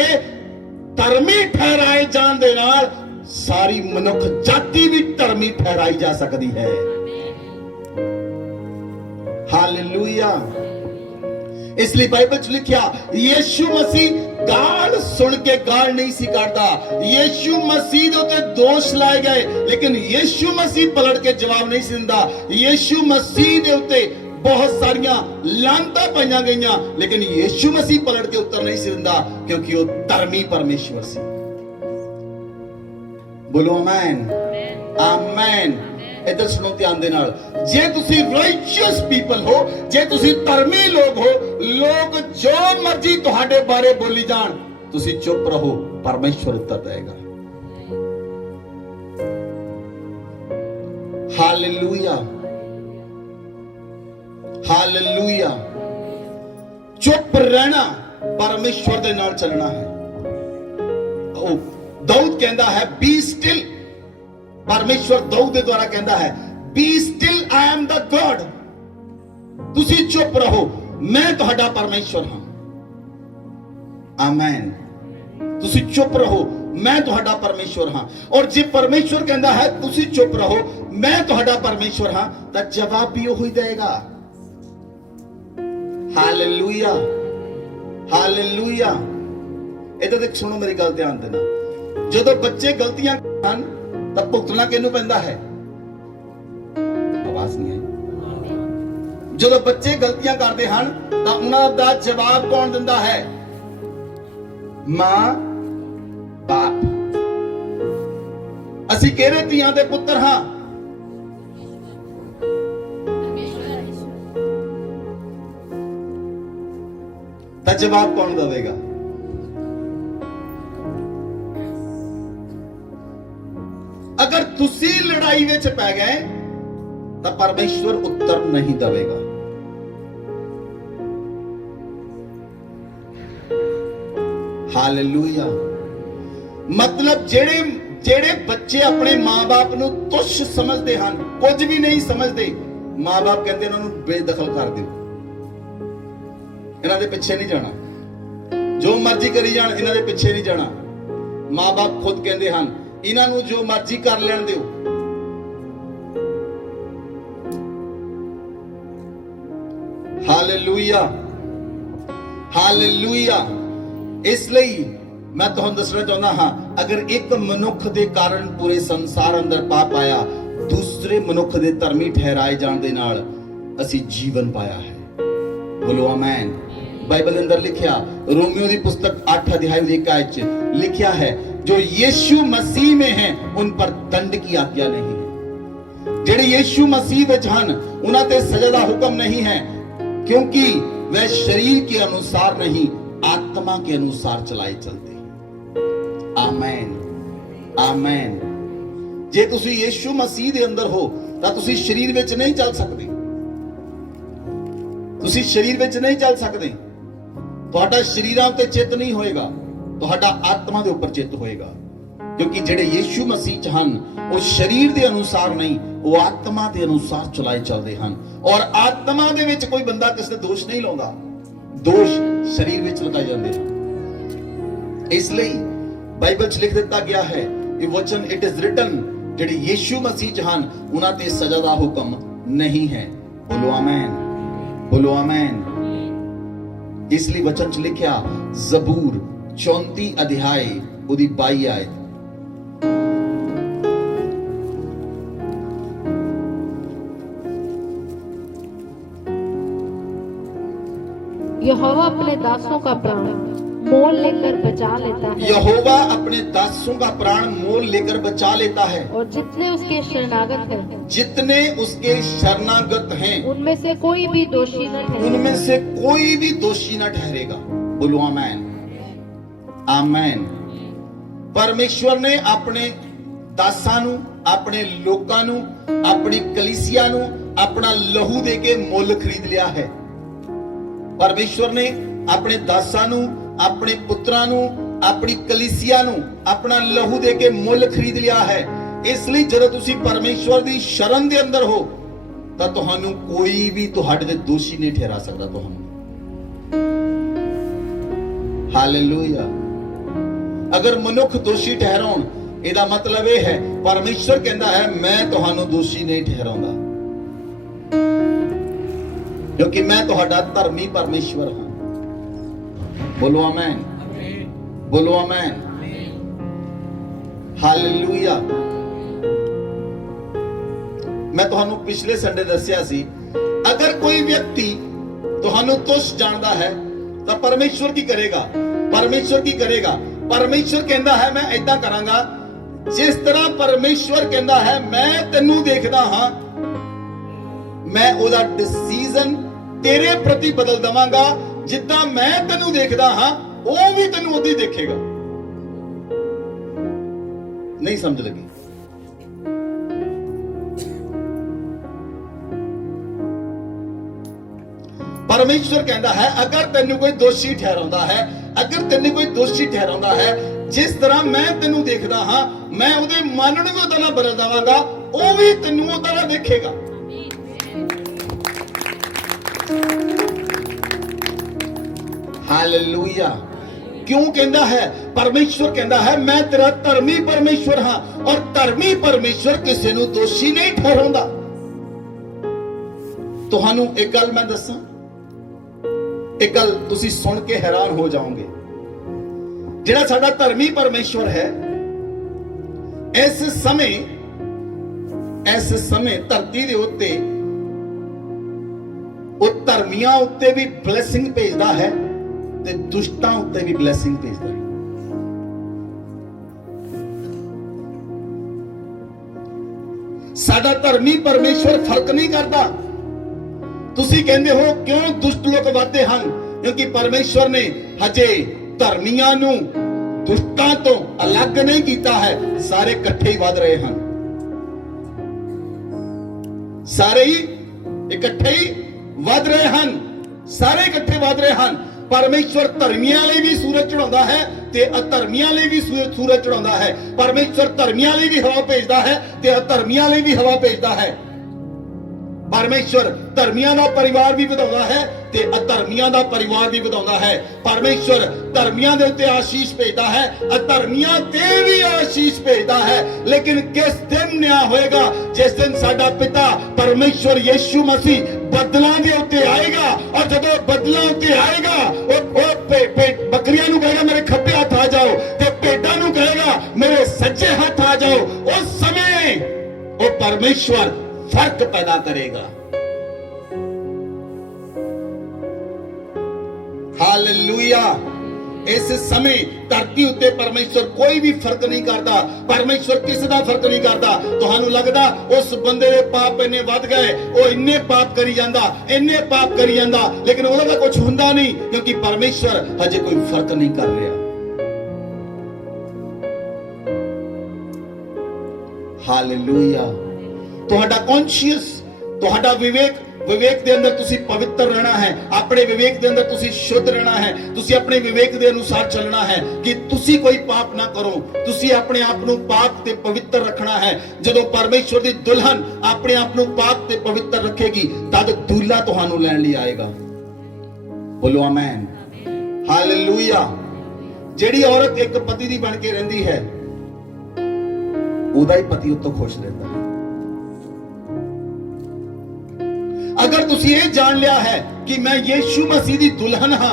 धर्मी ठहराए जाण दे नाल सारी मनुख जाति भी धर्मी ठहराई जा सकदी है। हालेलुया। इसलिए बाइबल च लिखिया, यीशु मसीह गाल सुन के गाल नहीं सी काटदा। यीशु मसीह दे उत्ते दोष लाए गए, लेकिन यीशु मसीह पलट के जवाब नहीं सी दिंदा। यीशु मसीह दे उत्ते बहुत सारियां लानतां पाईयां गईयां, लेकिन यीशु मसीह पलट के उत्तर नहीं सी दिंदा, क्योंकि वो धर्मी परमेश्वर सी। बोलो आमीन, आमीन। इधर सुनो ध्यान दे नाल, जे तुसी राइचियस पीपल हो, जे तुसी धर्मी लोग हो, लोग जो मर्जी तुहाडे बारे बोली जान, तुसी चुप रहो, परमेश्वर उत्तर देगा। Hallelujah, hallelujah. चुप रहना, परमेश्वर दे नाल चलना है। ओ दाऊद कहता है बी स्टिल, परमेश्वर दाऊद के द्वारा कहता है be still, I am the God. तुसी चुप रहो, मैं तुहाडा परमेश्वर हां। आमीन। तुसी चुप रहो, मैं तुहाडा परमेश्वर हां। और जे परमेश्वर कहता है तुसी चुप रहो, मैं तुहाडा परमेश्वर हां, तो जवाब भी वही देगा। Hallelujah, hallelujah. इधर देख सुनो, मेरी गल ध्यान देना। जदों बच्चे गलतियां करन ਤਾਂ ਭੁਗਤਣਾ ਕਿਹਨੂੰ ਪੈਂਦਾ ਹੈ? ਆਵਾਜ਼ ਨਹੀਂ ਆਈ। ਜਦੋਂ ਬੱਚੇ ਗਲਤੀਆਂ ਕਰਦੇ ਹਨ ਤਾਂ ਉਹਨਾਂ ਦਾ ਜਵਾਬ ਕੌਣ ਦਿੰਦਾ ਹੈ? ਮਾਂ, ਬਾਪ। ਅਸੀਂ ਕਿਹੜੇ ਧੀਆਂ ਦੇ ਪੁੱਤਰ ਹਾਂ? ਤਾਂ ਜਵਾਬ ਕੌਣ ਦੇਵੇਗਾ? ਤੁਸੀਂ ਲੜਾਈ ਵਿੱਚ ਪੈ ਗਏ ਤਾਂ ਪਰਮੇਸ਼ਵਰ ਉੱਤਰ ਨਹੀਂ ਦੇਵੇਗਾ। ਹਾਲੇਲੂਇਆ। ਮਤਲਬ ਜਿਹੜੇ ਬੱਚੇ ਆਪਣੇ ਮਾਂ-ਬਾਪ ਨੂੰ ਤੁੱਛ ਸਮਝਦੇ ਹਨ, ਕੁਝ ਵੀ ਨਹੀਂ ਸਮਝਦੇ, ਮਾਂ-ਬਾਪ ਕਹਿੰਦੇ ਇਹਨਾਂ ਨੂੰ ਬੇਦਖਲ ਕਰ ਦਿਓ, ਇਹਨਾਂ ਦੇ ਪਿੱਛੇ ਨਹੀਂ ਜਾਣਾ, ਜੋ ਮਰਜ਼ੀ ਕਰੀ ਜਾਣ, ਇਹਨਾਂ ਦੇ ਪਿੱਛੇ ਨਹੀਂ ਜਾਣਾ। ਮਾਂ-ਬਾਪ ਖੁਦ ਕਹਿੰਦੇ ਹਨ ਇਹਨਾਂ ਨੂੰ ਜੋ ਮਰਜ਼ੀ ਕਰ ਲੈਣ ਦਿਓ। Hallelujah, hallelujah. ਇਸ ਲਈ ਮੈਂ ਤੁਹਾਨੂੰ ਦੱਸਣਾ ਚਾਹੁੰਦਾ ਹਾਂ, ਅਗਰ ਇੱਕ ਮਨੁੱਖ ਦੇ ਕਾਰਨ ਪੂਰੇ ਸੰਸਾਰ ਅੰਦਰ ਪਾਪ ਆਇਆ, ਦੂਸਰੇ ਮਨੁੱਖ ਦੇ ਧਰਮੀ ਠਹਿਰਾਏ ਜਾਣ ਦੇ ਨਾਲ ਅਸੀਂ ਜੀਵਨ ਪਾਇਆ ਹੈ। ਬੋਲੋ ਆਮੇਨ। बाइबल अंदर लिखा, रोमियो की पुस्तक 8 अध्याय 1 आयत च लिखा है, जो यीशु मसीह में हैं उन पर दंड की आज्ञा नहीं है। जेड़े यीशु मसीह विच हन उन्हां ते सजा दा हुक्म नहीं है, क्योंकि वह शरीर के अनुसार नहीं आत्मा के अनुसार चलाए चलते। आमीन, आमीन। जे तुसी यीशु मसीह दे अंदर हो तां तुसी शरीर विच नहीं चल सकदे, तुसी शरीर विच नहीं चल सकदे। ਤੁਹਾਡਾ ਸ਼ਰੀਰਾਂ ਉੱਤੇ ਚਿੱਤ ਨਹੀਂ ਹੋਏਗਾ, ਤੁਹਾਡਾ ਆਤਮਾ ਦੇ ਉੱਪਰ ਚਿੱਤ ਹੋਏਗਾ, ਕਿਉਂਕਿ ਜਿਹੜੇ ਯੀਸ਼ੂ ਮਸੀਹ ਚ ਹਨ ਉਹ ਸ਼ਰੀਰ ਦੇ ਅਨੁਸਾਰ ਨਹੀਂ, ਉਹ ਆਤਮਾ ਦੇ ਅਨੁਸਾਰ ਚਲਾਏ ਚੱਲਦੇ ਹਨ। ਔਰ ਆਤਮਾ ਦੇ ਵਿੱਚ ਕੋਈ ਬੰਦਾ ਕਿਸੇ ਤੇ ਦੋਸ਼ ਨਹੀਂ ਲਾਉਂਦਾ, ਦੋਸ਼ ਸ਼ਰੀਰ ਵਿੱਚ ਲਗਾਏ ਜਾਂਦੇ ਹਨ। ਇਸ ਲਈ ਬਾਈਬਲ ਚ ਲਿਖ ਦਿੱਤਾ ਗਿਆ ਹੈ, ਇਹ ਵਚਨ ਇਟ ਇਜ਼ ਰਿਟਨ, ਜਿਹੜੇ ਯੀਸ਼ੂ ਮਸੀਹ ਚ ਹਨ ਉਹਨਾਂ ਤੇ ਸਜ਼ਾ ਦਾ ਹੁਕਮ ਨਹੀਂ ਹੈ। ਬੋਲੋ ਆਮੇਨ, ਬੋਲੋ ਆਮੇਨ। इसलिए वचन च लिखा, जबूर 34 अध्याय 22 आयत, यहोवा अपने दासों का प्राण मोल लेकर बचा लेता है। यहोवा अपने दासों का प्राण मोल लेकर बचा लेता है, और जितने उसके शरणागत हैं, जितने उसके शरणागत हैं उनमें से कोई भी दोषी न ठहरे। उनमें से कोई भी दोषी न ठहरेगा। बोलो आमीन, आमीन। परमेश्वर ने अपने दासां नूं, अपने लोकां नूं, अपनी कलीसिया नूं अपना लहू दे के मुल खरीद लिया है। परमेश्वर ने अपने दासां नूं, अपने पुत्रां नूं, अपनी कलीसिया नूं अपना लहू दे के मुल खरीद लिया है। इसलिए जदों तुसीं परमेश्वर दी शरण दे अंदर हो तां तुहानूं कोई भी तुहाडे ते दोषी नहीं ठहरा सकदा तुहानूं। हालेलुया। अगर मनुख दोषी ठहराउण, ਇਹਦਾ मतलब ਇਹ ਹੈ परमेश्वर कहता है मैं तुहानूं दोषी नहीं ठहराउंदा, क्योंकि मैं तुहाडा धर्मी परमेश्वर हां। बोलो आमीन, बोलो आमीन, हालेलुया। मैं तुहानूं पिछले संडे दस्सिया सी, अगर कोई व्यक्ति तुहानूं तुच्छ जानदा है तां परमेश्वर की करेगा? परमेश्वर की करेगा? परमेश्वर कहता है मैं ऐदां करांगा, जिस तरह परमेश्वर कहता है मैं तैनूं देखदा हां, मैं ओदा डिसीजन तेरे प्रति बदल दवांगा। जिद्दां मैं तैनूं देखदा हां ਉਹ ਵੀ ਤੈਨੂੰ ਉਦਾਂ ਹੀ ਦੇਖੇਗਾ। नहीं समझ लगी? परमेश्वर कहता है अगर तेनू कोई दोषी ठहराउंदा है, अगर तेनू कोई दोषी ठहराउंदा है, जिस तरह मैं तेनू देखदा हां मैं ਉਹਦੇ ਮਨ ਨੂੰ ਵੀ ਉਦਾਂ ਨਾ ਬਦਲ ਦਵਾਂਗਾ, ਉਹ ਵੀ ਤੈਨੂੰ ਉਦਾਂ ਨਾ ਦੇਖੇਗਾ। हालेलुया। क्यों कहता है? परमेश्वर कहता है मैं तेरा धर्मी परमेश्वर हां, और धर्मी परमेश्वर किसी नूं दोषी नहीं ठहराउंदा। तुहानूं एक गल मैं दस्सां, एक गल तुसीं सुन के हैरान हो जाओगे। जिहड़ा साडा धर्मी परमेश्वर है, इस समय धरती दे उत्ते ਉਹ ਧਰਮੀਆਂ ਉੱਤੇ ਵੀ ਬਲੇਸਿੰਗ ਭੇਜਦਾ ਹੈ ਤੇ ਦੁਸ਼ਟਾਂ ਉੱਤੇ ਵੀ ਬਲੇਸਿੰਗ ਭੇਜਦਾ ਹੈ। ਸਾਡਾ ਧਰਮੀ ਪਰਮੇਸ਼ਵਰ ਫਰਕ ਨਹੀਂ ਕਰਦਾ। ਤੁਸੀਂ ਕਹਿੰਦੇ ਹੋ ਕਿਉਂ ਦੁਸ਼ਟ ਲੋਕ ਵੱਧਦੇ ਹਨ? ਕਿਉਂਕਿ ਪਰਮੇਸ਼ਵਰ ਨੇ ਹਜੇ ਧਰਮੀਆਂ ਨੂੰ ਦੁਸ਼ਟਾਂ ਤੋਂ ਅਲੱਗ ਨਹੀਂ ਕੀਤਾ ਹੈ, ਸਾਰੇ ਇਕੱਠੇ ਹੀ ਵੱਧ ਰਹੇ ਹਨ। ਸਾਰੇ ਹੀ ਇਕੱਠੇ ਹੀ ਵਧ ਰਹੇ ਹਨ, ਸਾਰੇ ਇਕੱਠੇ ਵਧ ਰਹੇ ਹਨ। ਪਰਮੇਸ਼ਵਰ ਧਰਮੀਆਂ ਲਈ ਵੀ ਸੂਰਜ ਚੜਾਉਂਦਾ ਹੈ ਤੇ ਅਧਰਮੀਆਂ ਲਈ ਵੀ ਸੂਰਜ ਚੜਾਉਂਦਾ ਹੈ। ਪਰਮੇਸ਼ਵਰ ਧਰਮੀਆਂ ਲਈ ਵੀ ਹਵਾ ਭੇਜਦਾ ਹੈ ਤੇ ਅਧਰਮੀਆਂ ਲਈ ਵੀ ਹਵਾ ਭੇਜਦਾ ਹੈ। ਪਰਮੇਸ਼ਵਰ ਧਰਮੀਆਂ ਦਾ ਪਰਿਵਾਰ ਵੀ ਵਧਾਉਂਦਾ ਹੈ ਤੇ ਅਧਰਮੀਆਂ ਦਾ ਪਰਿਵਾਰ ਵੀ ਵਧਾਉਂਦਾ ਹੈ। ਪਰਮੇਸ਼ਵਰ ਧਰਮੀਆਂ ਦੇ ਉੱਤੇ ਆਸ਼ੀਸ਼ ਭੇਜਦਾ ਹੈ, ਅਧਰਮੀਆਂ ਤੇ ਵੀ ਆਸ਼ੀਸ਼ ਭੇਜਦਾ ਹੈ। ਲੇਕਿਨ ਕਿਸ ਦਿਨ ਨਿਆਂ ਹੋਏਗਾ? ਜਿਸ ਦਿਨ ਸਾਡਾ ਪਿਤਾ ਪਰਮੇਸ਼ਵਰ ਯੀਸ਼ੂ ਮਸੀਹ ਬੱਦਲਾਂ ਦੇ ਉੱਤੇ ਆਏਗਾ, ਔਰ ਜਦੋਂ ਬੱਦਲਾਂ ਉੱਤੇ ਆਏਗਾ ਉਹ ਬੱਕਰੀਆਂ ਨੂੰ ਕਹੇਗਾ ਮੇਰੇ ਖੱਬੇ ਹੱਥ ਆ ਜਾਓ, ਤੇ ਭੇਡਾਂ ਨੂੰ ਕਹੇਗਾ ਮੇਰੇ ਸੱਜੇ ਹੱਥ ਆ ਜਾਓ। ਉਸ ਸਮੇਂ ਉਹ ਪਰਮੇਸ਼ਵਰ फर्क पैदा करेगा। हालेलुया। इस समय धरती उत्ते परमेश्वर कोई भी फर्क नहीं करता। परमेश्वर किसी का फर्क नहीं करता। तुहानू लगदा उस बंदे दे पाप इन्ने वध गए, वो इन्ने पाप करी जांदा, इन्ने पाप करी जांदा, लेकिन उहदा कुछ हुंदा नहीं, क्योंकि परमेश्वर हजे कोई फर्क नहीं कर रहा। हालेलुया। ਤੁਹਾਡਾ ਕੌਨਸ਼ੀਅਸ, ਤੁਹਾਡਾ ਵਿਵੇਕ ਦੇ ਅੰਦਰ ਤੁਸੀਂ ਪਵਿੱਤਰ ਰਹਿਣਾ ਹੈ। ਆਪਣੇ ਵਿਵੇਕ ਦੇ ਅੰਦਰ ਤੁਸੀਂ ਸ਼ੁੱਧ ਰਹਿਣਾ ਹੈ। ਤੁਸੀਂ ਆਪਣੇ ਵਿਵੇਕ ਦੇ ਅਨੁਸਾਰ ਚੱਲਣਾ ਹੈ ਕਿ ਤੁਸੀਂ ਕੋਈ ਪਾਪ ਨਾ ਕਰੋ। ਤੁਸੀਂ ਆਪਣੇ ਆਪ ਨੂੰ ਪਾਕ ਤੇ ਪਵਿੱਤਰ ਰੱਖਣਾ ਹੈ। ਜਦੋਂ ਪਰਮੇਸ਼ਵਰ ਦੀ ਦੁਲਹਨ ਆਪਣੇ ਆਪ ਨੂੰ ਪਾਕ ਤੇ ਪਵਿੱਤਰ ਰੱਖੇਗੀ, ਤਦ ਦੂਲਹਾ ਤੁਹਾਨੂੰ ਲੈਣ ਲਈ ਆਏਗਾ। ਬੋਲੋ ਆਮੇਨ। ਹਾਲੇਲੂਇਆ। ਜਿਹੜੀ ਔਰਤ ਇੱਕ ਪਤੀ ਦੀ ਬਣ ਕੇ ਰਹਿੰਦੀ ਹੈ, ਉਹਦਾ ਹੀ ਪਤੀ ਉਸ ਤੋਂ ਖੁਸ਼ ਰਹਿੰਦਾ ਹੈ। अगर तुसी ये जान लिया है कि मैं यीशु मसीह दी दुल्हन हाँ,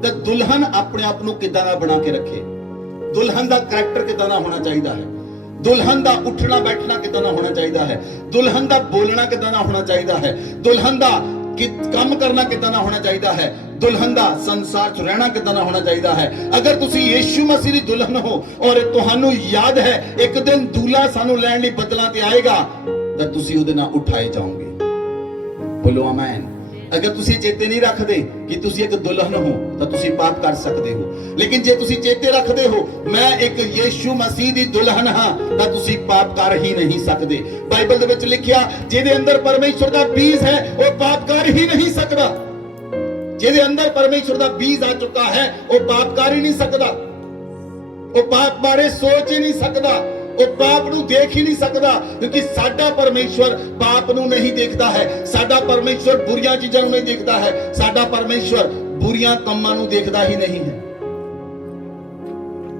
तो दुल्हन अपने आप नू किदां दा बना के रखे। दुल्हन दा करैक्टर किदां दा होना चाहिए है, दुल्हन दा उठना बैठना किदां दा होना चाहिए है, दुल्हन दा बोलना किदां दा होना चाहिए है, दुल्हन दा काम करना किदां दा होना चाहिए है, दुल्हन दा संसार च रहना किदां दा होना चाहिए है। अगर तुसी यीशु मसीह दी दुल्हन हो और तुहानू याद है एक दिन दूल्हा सानू लैण लई बदलां ते आएगा, तो तुसी उहदे नाल उठाए जाओगे। बोलो आमेन। अगर तुसी चेते नहीं रखते कि तुसी एक दुल्हन हो, तो तुसी पाप कर सकते हो। लेकिन जे तुसी चेते रखते हो मैं एक यीशु मसीह दी दुल्हन हां, तो तुसी पाप कर ही नहीं सकते। बाइबल दे विच लिखिया जिहदे अंदर परमेश्वर दा बीज है वो पाप कर ही नहीं सकदा। जिहदे अंदर परमेश्वर दा बीज आ चुका है वो पाप कर ही नहीं सकदा। वो पाप बारे सोच ही नहीं सकदा, वो पाप नू देख ही नहीं सकता, क्योंकि साडा परमेश्वर पाप नू नहीं देखता है। साडा परमेश्वर बुरियां चीजां नू नहीं देखता है। साडा परमेश्वर बुरियां कम्मां नू देखदा ही नहीं है।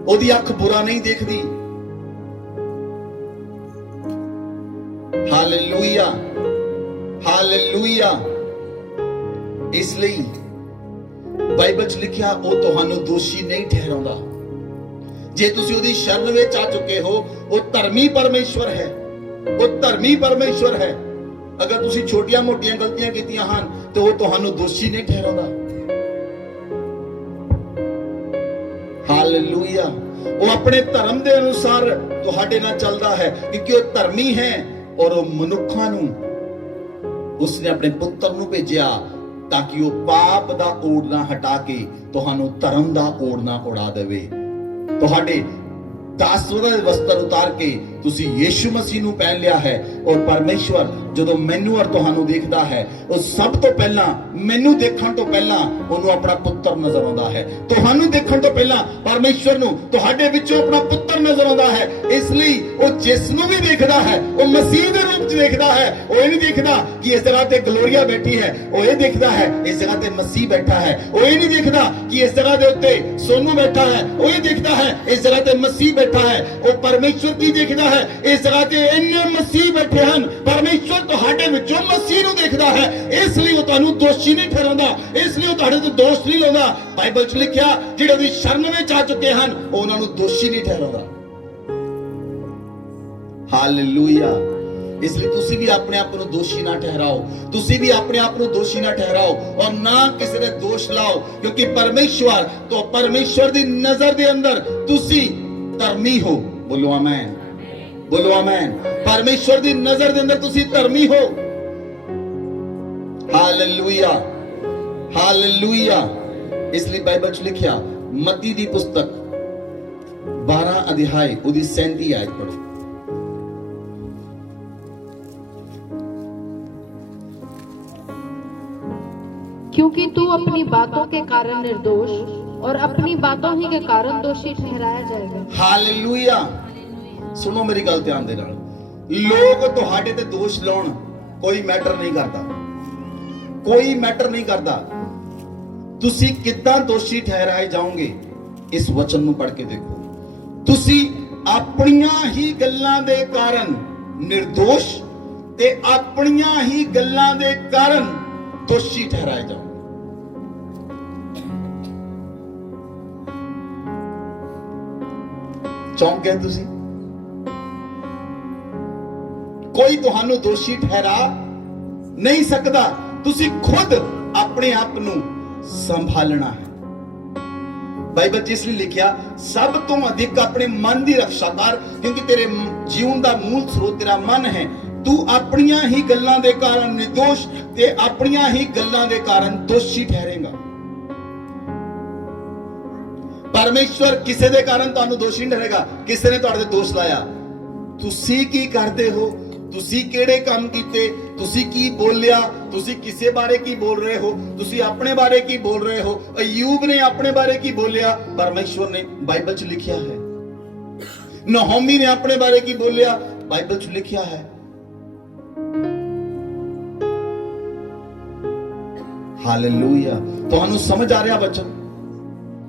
ओदी अख बुरा नहीं देखदी। Hallelujah, hallelujah. इसलिए बाइबल च लिखिया वो तुहानू दोषी नहीं ठहराउंदा। जे तुसी उहदी शरण विच आ चुके हो, वो धर्मी परमेश्वर है, वो धर्मी परमेश्वर है। अगर तुसी छोटियां मोटियां गलतियां कीतियां हन तो वो तुहानू दोषी नहीं ठहराउंदा। हालेलुया। वो अपने धर्म के अनुसार तुहाडे नाल चलदा है, क्योंकि वो धर्मी है और वो मनुखां नू उसने अपने पुत्र नू भेजिया ताकि वो पाप दा ओढ़ना हटा के तुहानू धर्म दा ओढ़ना उड़ा देवे। तुहाडे दासत्व दे वस्त्र उतार के तुसी यीशु मसीह नू पहन लिया है। और परमेश्वर जदों मैनू और तुहानू देखदा है, वो सब तो पहला मैनू देखण तो पहला ओनू अपना पुत्र नजर आउंदा है। तुहानू देखण तो पहला परमेश्वर नू तुहाडे विचों अपना पुत्र नजर आउंदा है। इसलिए वो जिस नू भी देखदा है वो मसीह दे रूप च देखदा है। वो ये नहीं देखदा कि इस जगह ते ग्लोरिया बैठी है, वो ये देखदा है इस जगह ते मसीह बैठा है। वो ये नहीं देखदा कि इस जगह दे उत्ते सोनू बैठा है, वो ये देखदा है इस जगह ते मसीह बैठा है। वो परमेश्वर की देखदा है इस जगह ते इन्ने मसीह बैठे हैं। परमेश्वर तुहाडे विचों मसीह नू देखदा है, इसलिए वो तुहानू दोषी नहीं ठहराउंदा, इसलिए वो तुहाडे ते दोष नहीं लाउंदा। बाइबल च लिखिया जिहड़े उहदी शरण विच आ चुके हैं उहनां नू दोषी नहीं ठहराउंदा। हालेलुया। इसलिए तुसी भी अपने आप को दोषी ना ठहराओ, तुसी भी अपने आप को दोषी ना ठहराओ और ना किसी ने दोष लाओ, क्योंकि परमेश्वर तो परमेश्वर दी नजर दे अंदर तुसी धर्मी हो। बोलो आमीन, बोलो आमीन। परमेश्वर दी नजर दे अंदर तुसी धर्मी हो। Hallelujah, hallelujah. इसलिए बाइबल च लिखिया मत्ती दी पुस्तक 12 अध्याय उदी 37 आयत पढ़ो। क्योंकि तू अपनी बातों के कारण निर्दोष और अपनी बातों ही के कारण दोषी ठहराया जाएगा। हालेलुया। सुनो मेरी गल ध्यान दे नाल, लोग तुहाडे ते दोष लाउण कोई मैटर नहीं करता, कोई मैटर नहीं करता। तुसी किद्दां दोषी ठहराए जाओगे, इस वचन नूं पढ़ के देखो। तुसी अपनियां ही गल्लां दे कारण निर्दोष ते अपनियां ही गल्लां दे कारण दोषी ठहराए जाओगे। चौंक गए तुसी? कोई तुहानू दोषी ठहरा नहीं सकता, तुसी खुद अपने आप नू संभालना है। बाइबल जिस लिए लिखिया, सब तो अधिक अपने मन की रक्षा कर, क्योंकि तेरे जीवन का मूल स्रोत तेरा मन है। तू अपनियां ही गल्लां दे कारण निर्दोष ते अपनियां ही गल्लां दे कारण दोषी ठहरेगा। परमेश्वर किसी दे कारण तुहानू दोषी नहीं ठहरेगा। किसी ने तुहाडे ते दोष लाया, तुसी की करते हो, तुसी केड़े काम कीते, तुसी की बोलिया, तुसी किसे बारे की बोल रहे हो, तुसी अपने बारे की बोल रहे हो। अय्यूब ने अपने बारे की बोलिया, परमेश्वर ने बाइबल च लिखिया है। नहोमी ने अपने बारे की बोलिया, बाइबल च लिखिया है। हालेलुया। तुहानू समझ आ रहा वचन?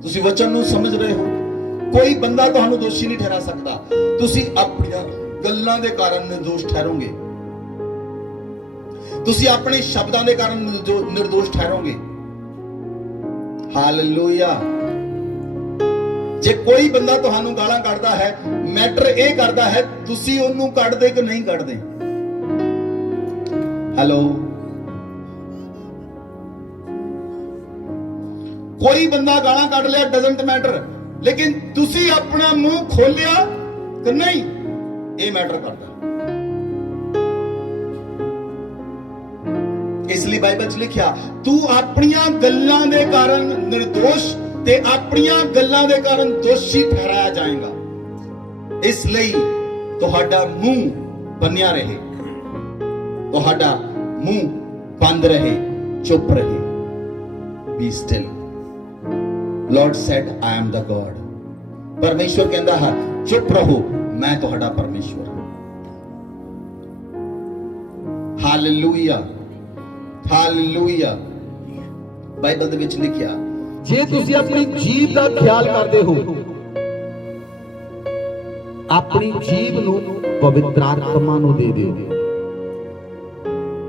तुसी वचन नू समझ रहे हो? कोई बंदा तुहानू दोषी नहीं ठहरा सकता। तुसी अपनी गल्लां दे कारण निर्दोष ठहरोगे, तुसी अपने शब्दां दे कारण निर्दोष ठहरोगे। हालेलुया। जे कोई बंदा तुहानू गालां कढदा है, मैटर ए करदा है तुसी ओनू कढदे कि नहीं कढदे। हेलो। कोई बंदा गालां कढ लिया, डजंट मैटर, लेकिन तुसी अपना मुंह खोलिया कि नहीं, ये मैटर करता। इसलिए बाइबल च लिखिया, तू अपनियां गल्लां दे कारण निर्दोष ते अपनियां गल्लां दे कारण दोषी ठहराया जाएगा। इसलिए तुहाडा मुंह बन्या रहे, तुहाडा मुंह बंद रहे, चुप रहे। Be still. Lord said, I am the God. परमेश्वर कहता है चुप रहो, मैं तुहाडा परमेश्वर हूं। Hallelujah, hallelujah. बाइबल दे विच लिखिया, जे तुसी अपनी जीभ का ख्याल करते हो, अपनी जीभ नू पवित्र आत्मा नू दे दिओ।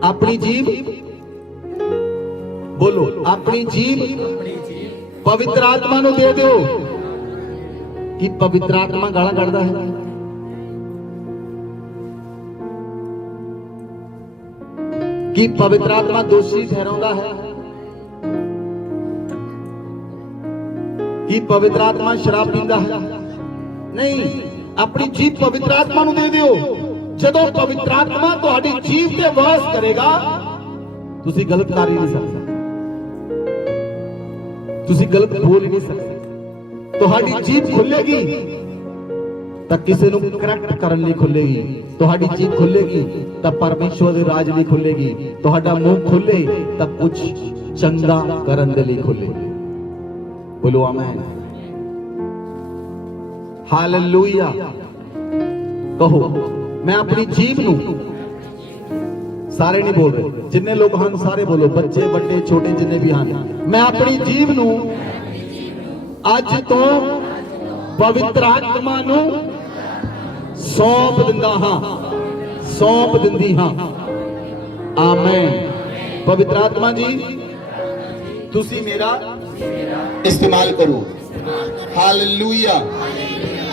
अपनी जीभ बोलो, अपनी जीभ पवित्र आत्मा नू दे दिओ। कि पवित्र आत्मा गाला कढदा है? कि पवित्र आत्मा दोषी ठहराउंदा है? कि पवित्र आत्मा शराब पींदा है? नहीं। अपनी जीभ पवित्र आत्मा नू दे दिओ। जदों पवित्र आत्मा तुहाडी जीभ ते वास करेगा, तुसी गलत कर ही नहीं सकते, तुसी गलत बोल ही नहीं सकते। तुहाडी जीभ खुलेगी तो किसी नू करैक्ट करन लई खुलेगी। तुहाडी जीभ खुलेगी तो परमेश्वर दी राज लई खुलेगी। तुहाडा मुंह खुले तो कुछ चंगा करन दे लई खुले। बोलो आमीन। हालेलुया। कहो, मैं अपनी जीभ नू, सारे नहीं बोल रहे, जिन्ने लोग हन सारे बोलो, बच्चे बड़े छोटे जिन्ने भी हन। मैं अपनी जीभ नू अज तो पवित्र आत्मा नू सौंप दिंदा हां, सौंप दिंदी हां। आमीन। पवित्र आत्मा जी, तुसी मेरा इस्तेमाल करो। हालेलुया।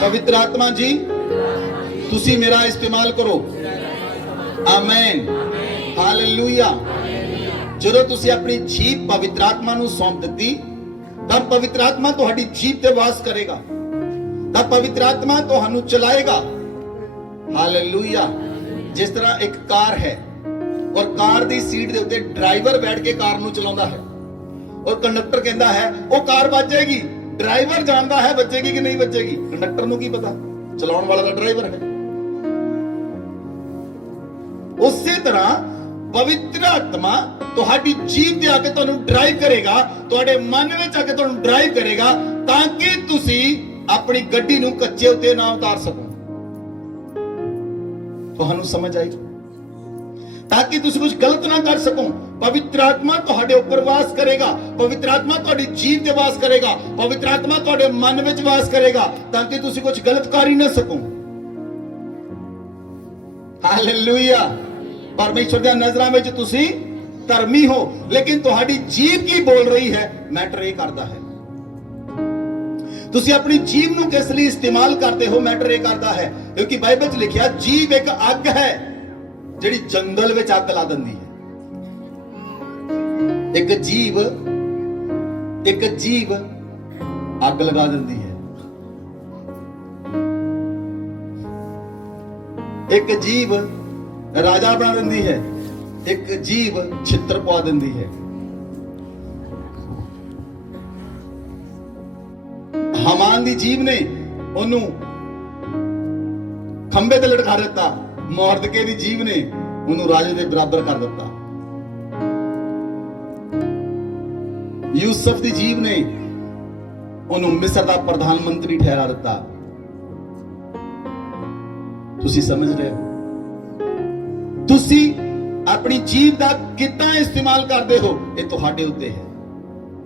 पवित्र आत्मा जी, तुसी मेरा इस्तेमाल करो। आमीन। हालेलुया। ਜਦੋਂ ਤੁਸੀਂ ਆਪਣੀ ਜੀਭ ਪਵਿੱਤਰ ਆਤਮਾ ਨੂੰ ਸੌਂਪ ਦਿੱਤੀ, ਤਾਂ ਪਵਿੱਤਰ ਆਤਮਾ ਤੁਹਾਡੀ ਜੀਭ ਤੇ ਵਾਸ ਕਰੇਗਾ, ਤਾਂ ਪਵਿੱਤਰ ਆਤਮਾ ਤੁਹਾਨੂੰ ਚਲਾਏਗਾ। ਹਾਲੇਲੂਇਆ। ਜਿਸ ਤਰ੍ਹਾਂ ਇੱਕ ਕਾਰ ਹੈ ਔਰ ਕਾਰ ਦੀ ਸੀਟ ਦੇ ਉੱਤੇ ਡਰਾਈਵਰ ਬੈਠ ਕੇ ਕਾਰ ਨੂੰ ਚਲਾਉਂਦਾ ਹੈ ਔਰ ਕੰਡਕਟਰ ਕਹਿੰਦਾ ਹੈ ਉਹ ਕਾਰ ਵੱਜੇਗੀ, ਡਰਾਈਵਰ ਜਾਣਦਾ ਹੈ ਵੱਜੇਗੀ ਕਿ ਨਹੀਂ ਵੱਜੇਗੀ, ਕੰਡਕਟਰ ਨੂੰ ਕੀ ਪਤਾ, ਚਲਾਉਣ ਵਾਲਾ ਤਾਂ ਡਰਾਈਵਰ ਹੈ। ਉਸੇ ਤਰ੍ਹਾਂ ਪਵਿੱਤਰ ਆਤਮਾ ਤੁਹਾਡੀ ਜੀਭ ਤੇ ਆ ਕੇ ਤੁਹਾਨੂੰ ਡਰਾਈਵ ਕਰੇਗਾ, ਤੁਹਾਡੇ ਮਨ ਵਿੱਚ ਆ ਕੇ ਤੁਹਾਨੂੰ ਡਰਾਈਵ ਕਰੇਗਾ, ਤਾਂ ਕਿ ਤੁਸੀਂ ਆਪਣੀ ਗੱਡੀ ਨੂੰ ਕੱਚੇ ਉੱਤੇ ਨਾ ਉਤਾਰ ਸਕੋ। ਤੁਹਾਨੂੰ ਸਮਝ ਆਈ? ਤਾਂ ਕਿ ਤੁਸੀਂ ਕੁਝ ਗਲਤ ਨਾ ਕਰ ਸਕੋ। ਪਵਿੱਤਰ ਆਤਮਾ ਤੁਹਾਡੇ ਉੱਪਰ ਵਾਸ ਕਰੇਗਾ, ਪਵਿੱਤਰ ਆਤਮਾ ਤੁਹਾਡੀ ਜੀਭ ਤੇ ਵਾਸ ਕਰੇਗਾ, ਪਵਿੱਤਰ ਆਤਮਾ ਤੁਹਾਡੇ ਮਨ ਵਿੱਚ ਵਾਸ ਕਰੇਗਾ, ਤਾਂ ਕਿ ਤੁਸੀਂ ਕੁਝ ਗਲਤ ਕਰ ਹੀ ਨਾ ਸਕੋ। ਹਾਲੇਲੂਇਆ। ਪਰਮੇਸ਼ਰ ਦੀਆਂ ਨਜ਼ਰਾਂ ਵਿੱਚ ਤੁਸੀਂ ਧਰਮੀ ਹੋ, ਲੇਕਿਨ ਤੁਹਾਡੀ ਜੀਭ ਕੀ ਬੋਲ ਰਹੀ ਹੈ ਮੈਟਰ ਇਹ ਕਰਦਾ ਹੈ। ਤੁਸੀਂ ਆਪਣੀ ਜੀਭ ਨੂੰ ਕਿਸ ਲਈ ਇਸਤੇਮਾਲ ਕਰਦੇ ਹੋ ਮੈਟਰ ਇਹ ਕਰਦਾ ਹੈ, ਕਿਉਂਕਿ ਬਾਈਬਲ 'ਚ ਲਿਖਿਆ ਜੀਭ ਇੱਕ ਅੱਗ ਹੈ ਜਿਹੜੀ ਜੰਗਲ ਵਿੱਚ ਅੱਗ ਲਾ ਦਿੰਦੀ ਹੈ। ਇੱਕ ਜੀਭ ਅੱਗ ਲਗਾ ਦਿੰਦੀ ਹੈ। ਇੱਕ ਜੀਭ ਰਾਜਾ ਬਣਾ ਦਿੰਦੀ ਹੈ, ਇੱਕ ਜੀਭ ਛਿੱਤਰ ਪਵਾ ਦਿੰਦੀ ਹੈ। ਹਮਾਨ ਦੀ ਜੀਭ ਨੇ ਉਹਨੂੰ ਖੰਭੇ ਤੇ ਲਟਕਾ ਦਿੱਤਾ, ਮੋਰਦਕੇ ਦੀ ਜੀਭ ਨੇ ਉਹਨੂੰ ਰਾਜੇ ਦੇ ਬਰਾਬਰ ਕਰ ਦਿੱਤਾ। ਯੂਸਫ ਦੀ ਜੀਭ ਨੇ ਉਹਨੂੰ ਮਿਸਰ ਦਾ ਪ੍ਰਧਾਨ ਮੰਤਰੀ ਠਹਿਰਾ ਦਿੱਤਾ। ਤੁਸੀਂ ਸਮਝ ਰਹੇ ਹੋ? ਤੁਸੀਂ ਆਪਣੀ ਜੀਭ ਦਾ ਕਿੱਦਾਂ ਇਸਤੇਮਾਲ ਕਰਦੇ ਹੋ ਇਹ ਤੁਹਾਡੇ ਉੱਤੇ ਹੈ।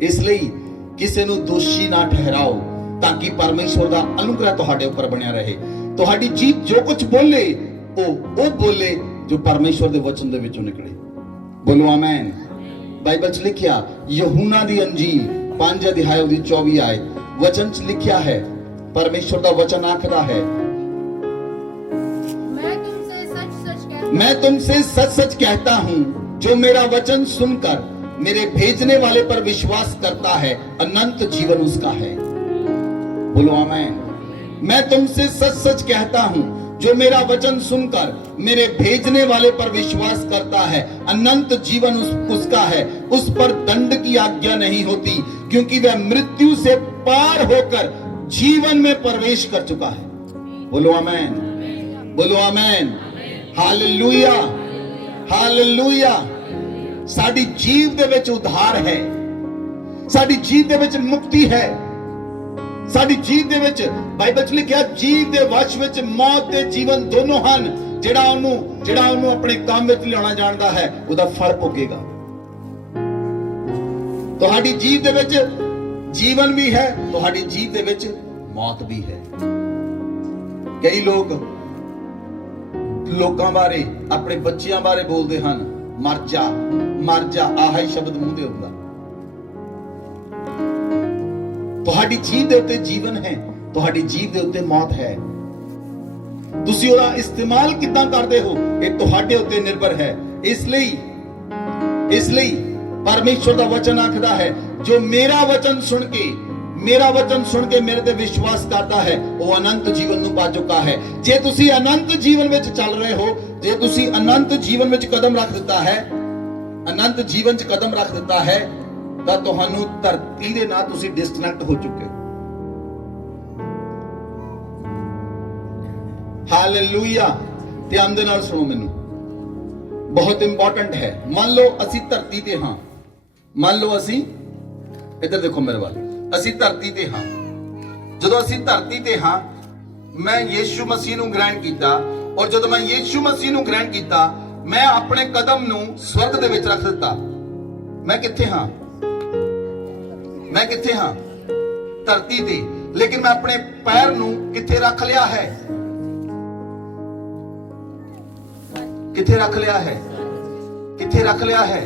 ਇਸ ਲਈ ਕਿਸੇ ਨੂੰ ਦੋਸ਼ੀ ਨਾ ਠਹਿਰਾਓ, ਤਾਂ ਕਿ ਪਰਮੇਸ਼ਵਰ ਦਾ ਅਨੁਗ੍ਰਹ ਤੁਹਾਡੇ ਉੱਪਰ ਬਣਿਆ ਰਹੇ। ਤੁਹਾਡੀ ਜੀਭ ਜੋ ਕੁਝ ਬੋਲੇ ਉਹ ਬੋਲੇ ਜੋ ਪਰਮੇਸ਼ਵਰ ਦੇ ਵਚਨ ਦੇ ਵਿੱਚੋਂ ਨਿਕਲੇ। ਬੋਲੋ ਆਮੇਨ। ਬਾਈਬਲ 'ਚ ਲਿਖਿਆ ਯਹੂਨਾ ਦੀ ਅੰਜੀਲ 5 ਅਧਿਆਇ ਦੀ 24 ਆਇਤ ਵਚਨ 'ਚ ਲਿਖਿਆ ਹੈ, ਪਰਮੇਸ਼ਵਰ ਦਾ ਵਚਨ ਆਖਦਾ ਹੈ, मैं तुमसे सच सच कहता हूं, जो मेरा वचन सुनकर मेरे भेजने वाले पर विश्वास करता है अनंत जीवन उसका है। बोलो आमीन। मैं तुमसे सच सच कहता हूं, जो मेरा वचन सुनकर मेरे भेजने वाले पर विश्वास करता है अनंत जीवन उसका है। उस पर दंड की आज्ञा नहीं होती, क्योंकि वह मृत्यु से पार होकर जीवन में प्रवेश कर चुका है। बोलो आमीन, बोलो आमीन। Hallelujah, hallelujah. साडी जीव दे विच उद्धार है, साडी जीव दे विच मुक्ति है, साडी जीव दे विच बाइबल च लिखिया जीव दे वश विच मौत ते जीवन दोनों हन। जेड़ा ओनू अपने काम विच लियाना जानदा है उहदा फल भोगेगा। तुहाडी जीव दे विच जीवन भी है, तुहाडी जीव दे विच मौत भी है। कई लोकां बारे अपने बच्चियां बारे बोलते हैं, मर जा मर जा, आह ही शब्द मूंह ते हुंदा। तुहाडी जीव दे उत्ते जीवन है, तुहाडी जीव दे उत्ते मौत है। तुसी ओहदा इस्तेमाल किदां करदे हो ये तुहाडे उत्ते निर्भर है। इसलिए परमेश्वर दा वचन आखदा है, जो मेरा वचन सुन के मेरे ते विश्वास करता है वो अनंत जीवन नूं पा चुका है। जे तुसी अनंत जीवन विच चल रहे हो, जे तुसी अनंत जीवन विच कदम रख दिता है, अनंत जीवन च कदम रख दिता है, तां तुहानू धरती दे नाल तुसी डिस्कनेक्ट हो चुके हो। हालेलुया। ध्यान दे नाल सुनो, मैनू बहुत इंपॉर्टेंट है। मान लो असी धरती ते हां, मान लो असी इधर देखो मेरे वाल, ਅਸੀਂ ਧਰਤੀ ਤੇ ਹਾਂ। ਜਦੋਂ ਅਸੀਂ ਧਰਤੀ ਤੇ ਹਾਂ, ਮੈਂ ਯੀਸ਼ੂ ਮਸੀਹ ਨੂੰ ਗ੍ਰਹਿਣ ਕੀਤਾ, ਔਰ ਜਦੋਂ ਮੈਂ ਯੀਸ਼ੂ ਮਸੀਹ ਨੂੰ ਗ੍ਰਹਿਣ ਕੀਤਾ, ਮੈਂ ਆਪਣੇ ਕਦਮ ਨੂੰ ਸਵਰਗ ਦੇ ਵਿੱਚ ਰੱਖ ਦਿੱਤਾ। ਮੈਂ ਕਿੱਥੇ ਹਾਂ? ਮੈਂ ਕਿੱਥੇ ਹਾਂ? ਧਰਤੀ ਤੇ। ਲੇਕਿਨ ਮੈਂ ਆਪਣੇ ਪੈਰ ਨੂੰ ਕਿੱਥੇ ਰੱਖ ਲਿਆ ਹੈ? ਕਿੱਥੇ ਰੱਖ ਲਿਆ ਹੈ? ਕਿੱਥੇ ਰੱਖ ਲਿਆ ਹੈ?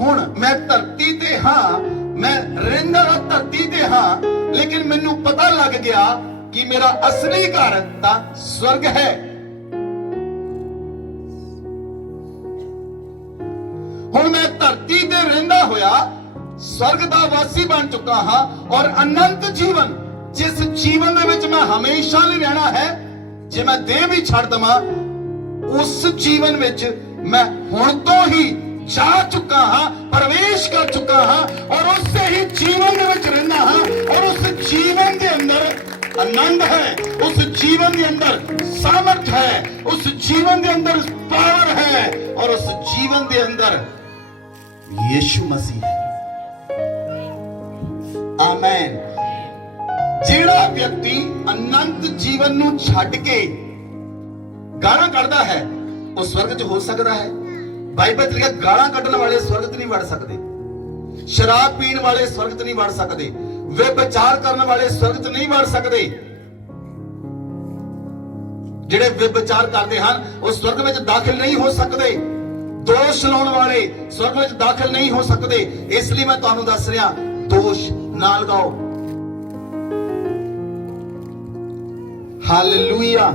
ਹੁਣ ਮੈਂ ਧਰਤੀ ਤੇ ਹਾਂ, मैं रहंदा धरती ते हां, लेकिन मैनू पता लग गया कि मेरा असली घर तां स्वर्ग है। हुण मैं धरती ते रहंदा होया स्वर्ग दा वासी बन चुका हां, और अनंत जीवन, जिस जीवन दे विच मैं हमेशा लई रहना है, जे मैं देह भी छड़ दवां, उस जीवन विच मैं हुण तो ही जा चुका हाँ, प्रवेश कर चुका हाँ, और उससे ही जीवन में रहना हाँ, और उस जीवन के अंदर आनंद है, उस जीवन के अंदर सामर्थ है, उस जीवन के अंदर पावर है और उस जीवन के अंदर यीशु मसीह है। आमेन। ਜਿਹੜਾ ਵਿਅਕਤੀ ਅਨੰਤ ਜੀਵਨ ਨੂੰ ਛੱਡ ਕੇ ਗਾਲਾਂ ਕੱਢਦਾ ਹੈ ਉਹ ਸਵਰਗ 'ਚ ਹੋ ਸਕਦਾ ਹੈ? ਬਾਈਬਲ 'ਚ ਲਿਖਿਆ ਗਾਲਾਂ ਕੱਢਣ ਵਾਲੇ ਸਵਰਗ 'ਚ ਨਹੀਂ ਵੜ ਸਕਦੇ, ਸ਼ਰਾਬ ਪੀਣ ਵਾਲੇ ਸਵਰਗ 'ਚ ਨਹੀਂ ਵੜ ਸਕਦੇ, ਵਿਭਚਾਰ ਕਰਨ ਵਾਲੇ ਸਵਰਗ 'ਚ ਨਹੀਂ ਵੜ ਸਕਦੇ। ਜਿਹੜੇ ਵਿਭਚਾਰ ਕਰਦੇ ਹਨ ਉਹ ਸਵਰਗ ਵਿੱਚ ਦਾਖਲ ਨਹੀਂ ਹੋ ਸਕਦੇ। ਦੋਸ਼ ਲਾਉਣ ਵਾਲੇ ਸਵਰਗ ਵਿੱਚ ਦਾਖਲ ਨਹੀਂ ਹੋ ਸਕਦੇ। ਇਸ ਲਈ ਮੈਂ ਤੁਹਾਨੂੰ ਦੱਸ ਰਿਹਾ, ਦੋਸ਼ ਨਾ ਲਗਾਓ। Hallelujah,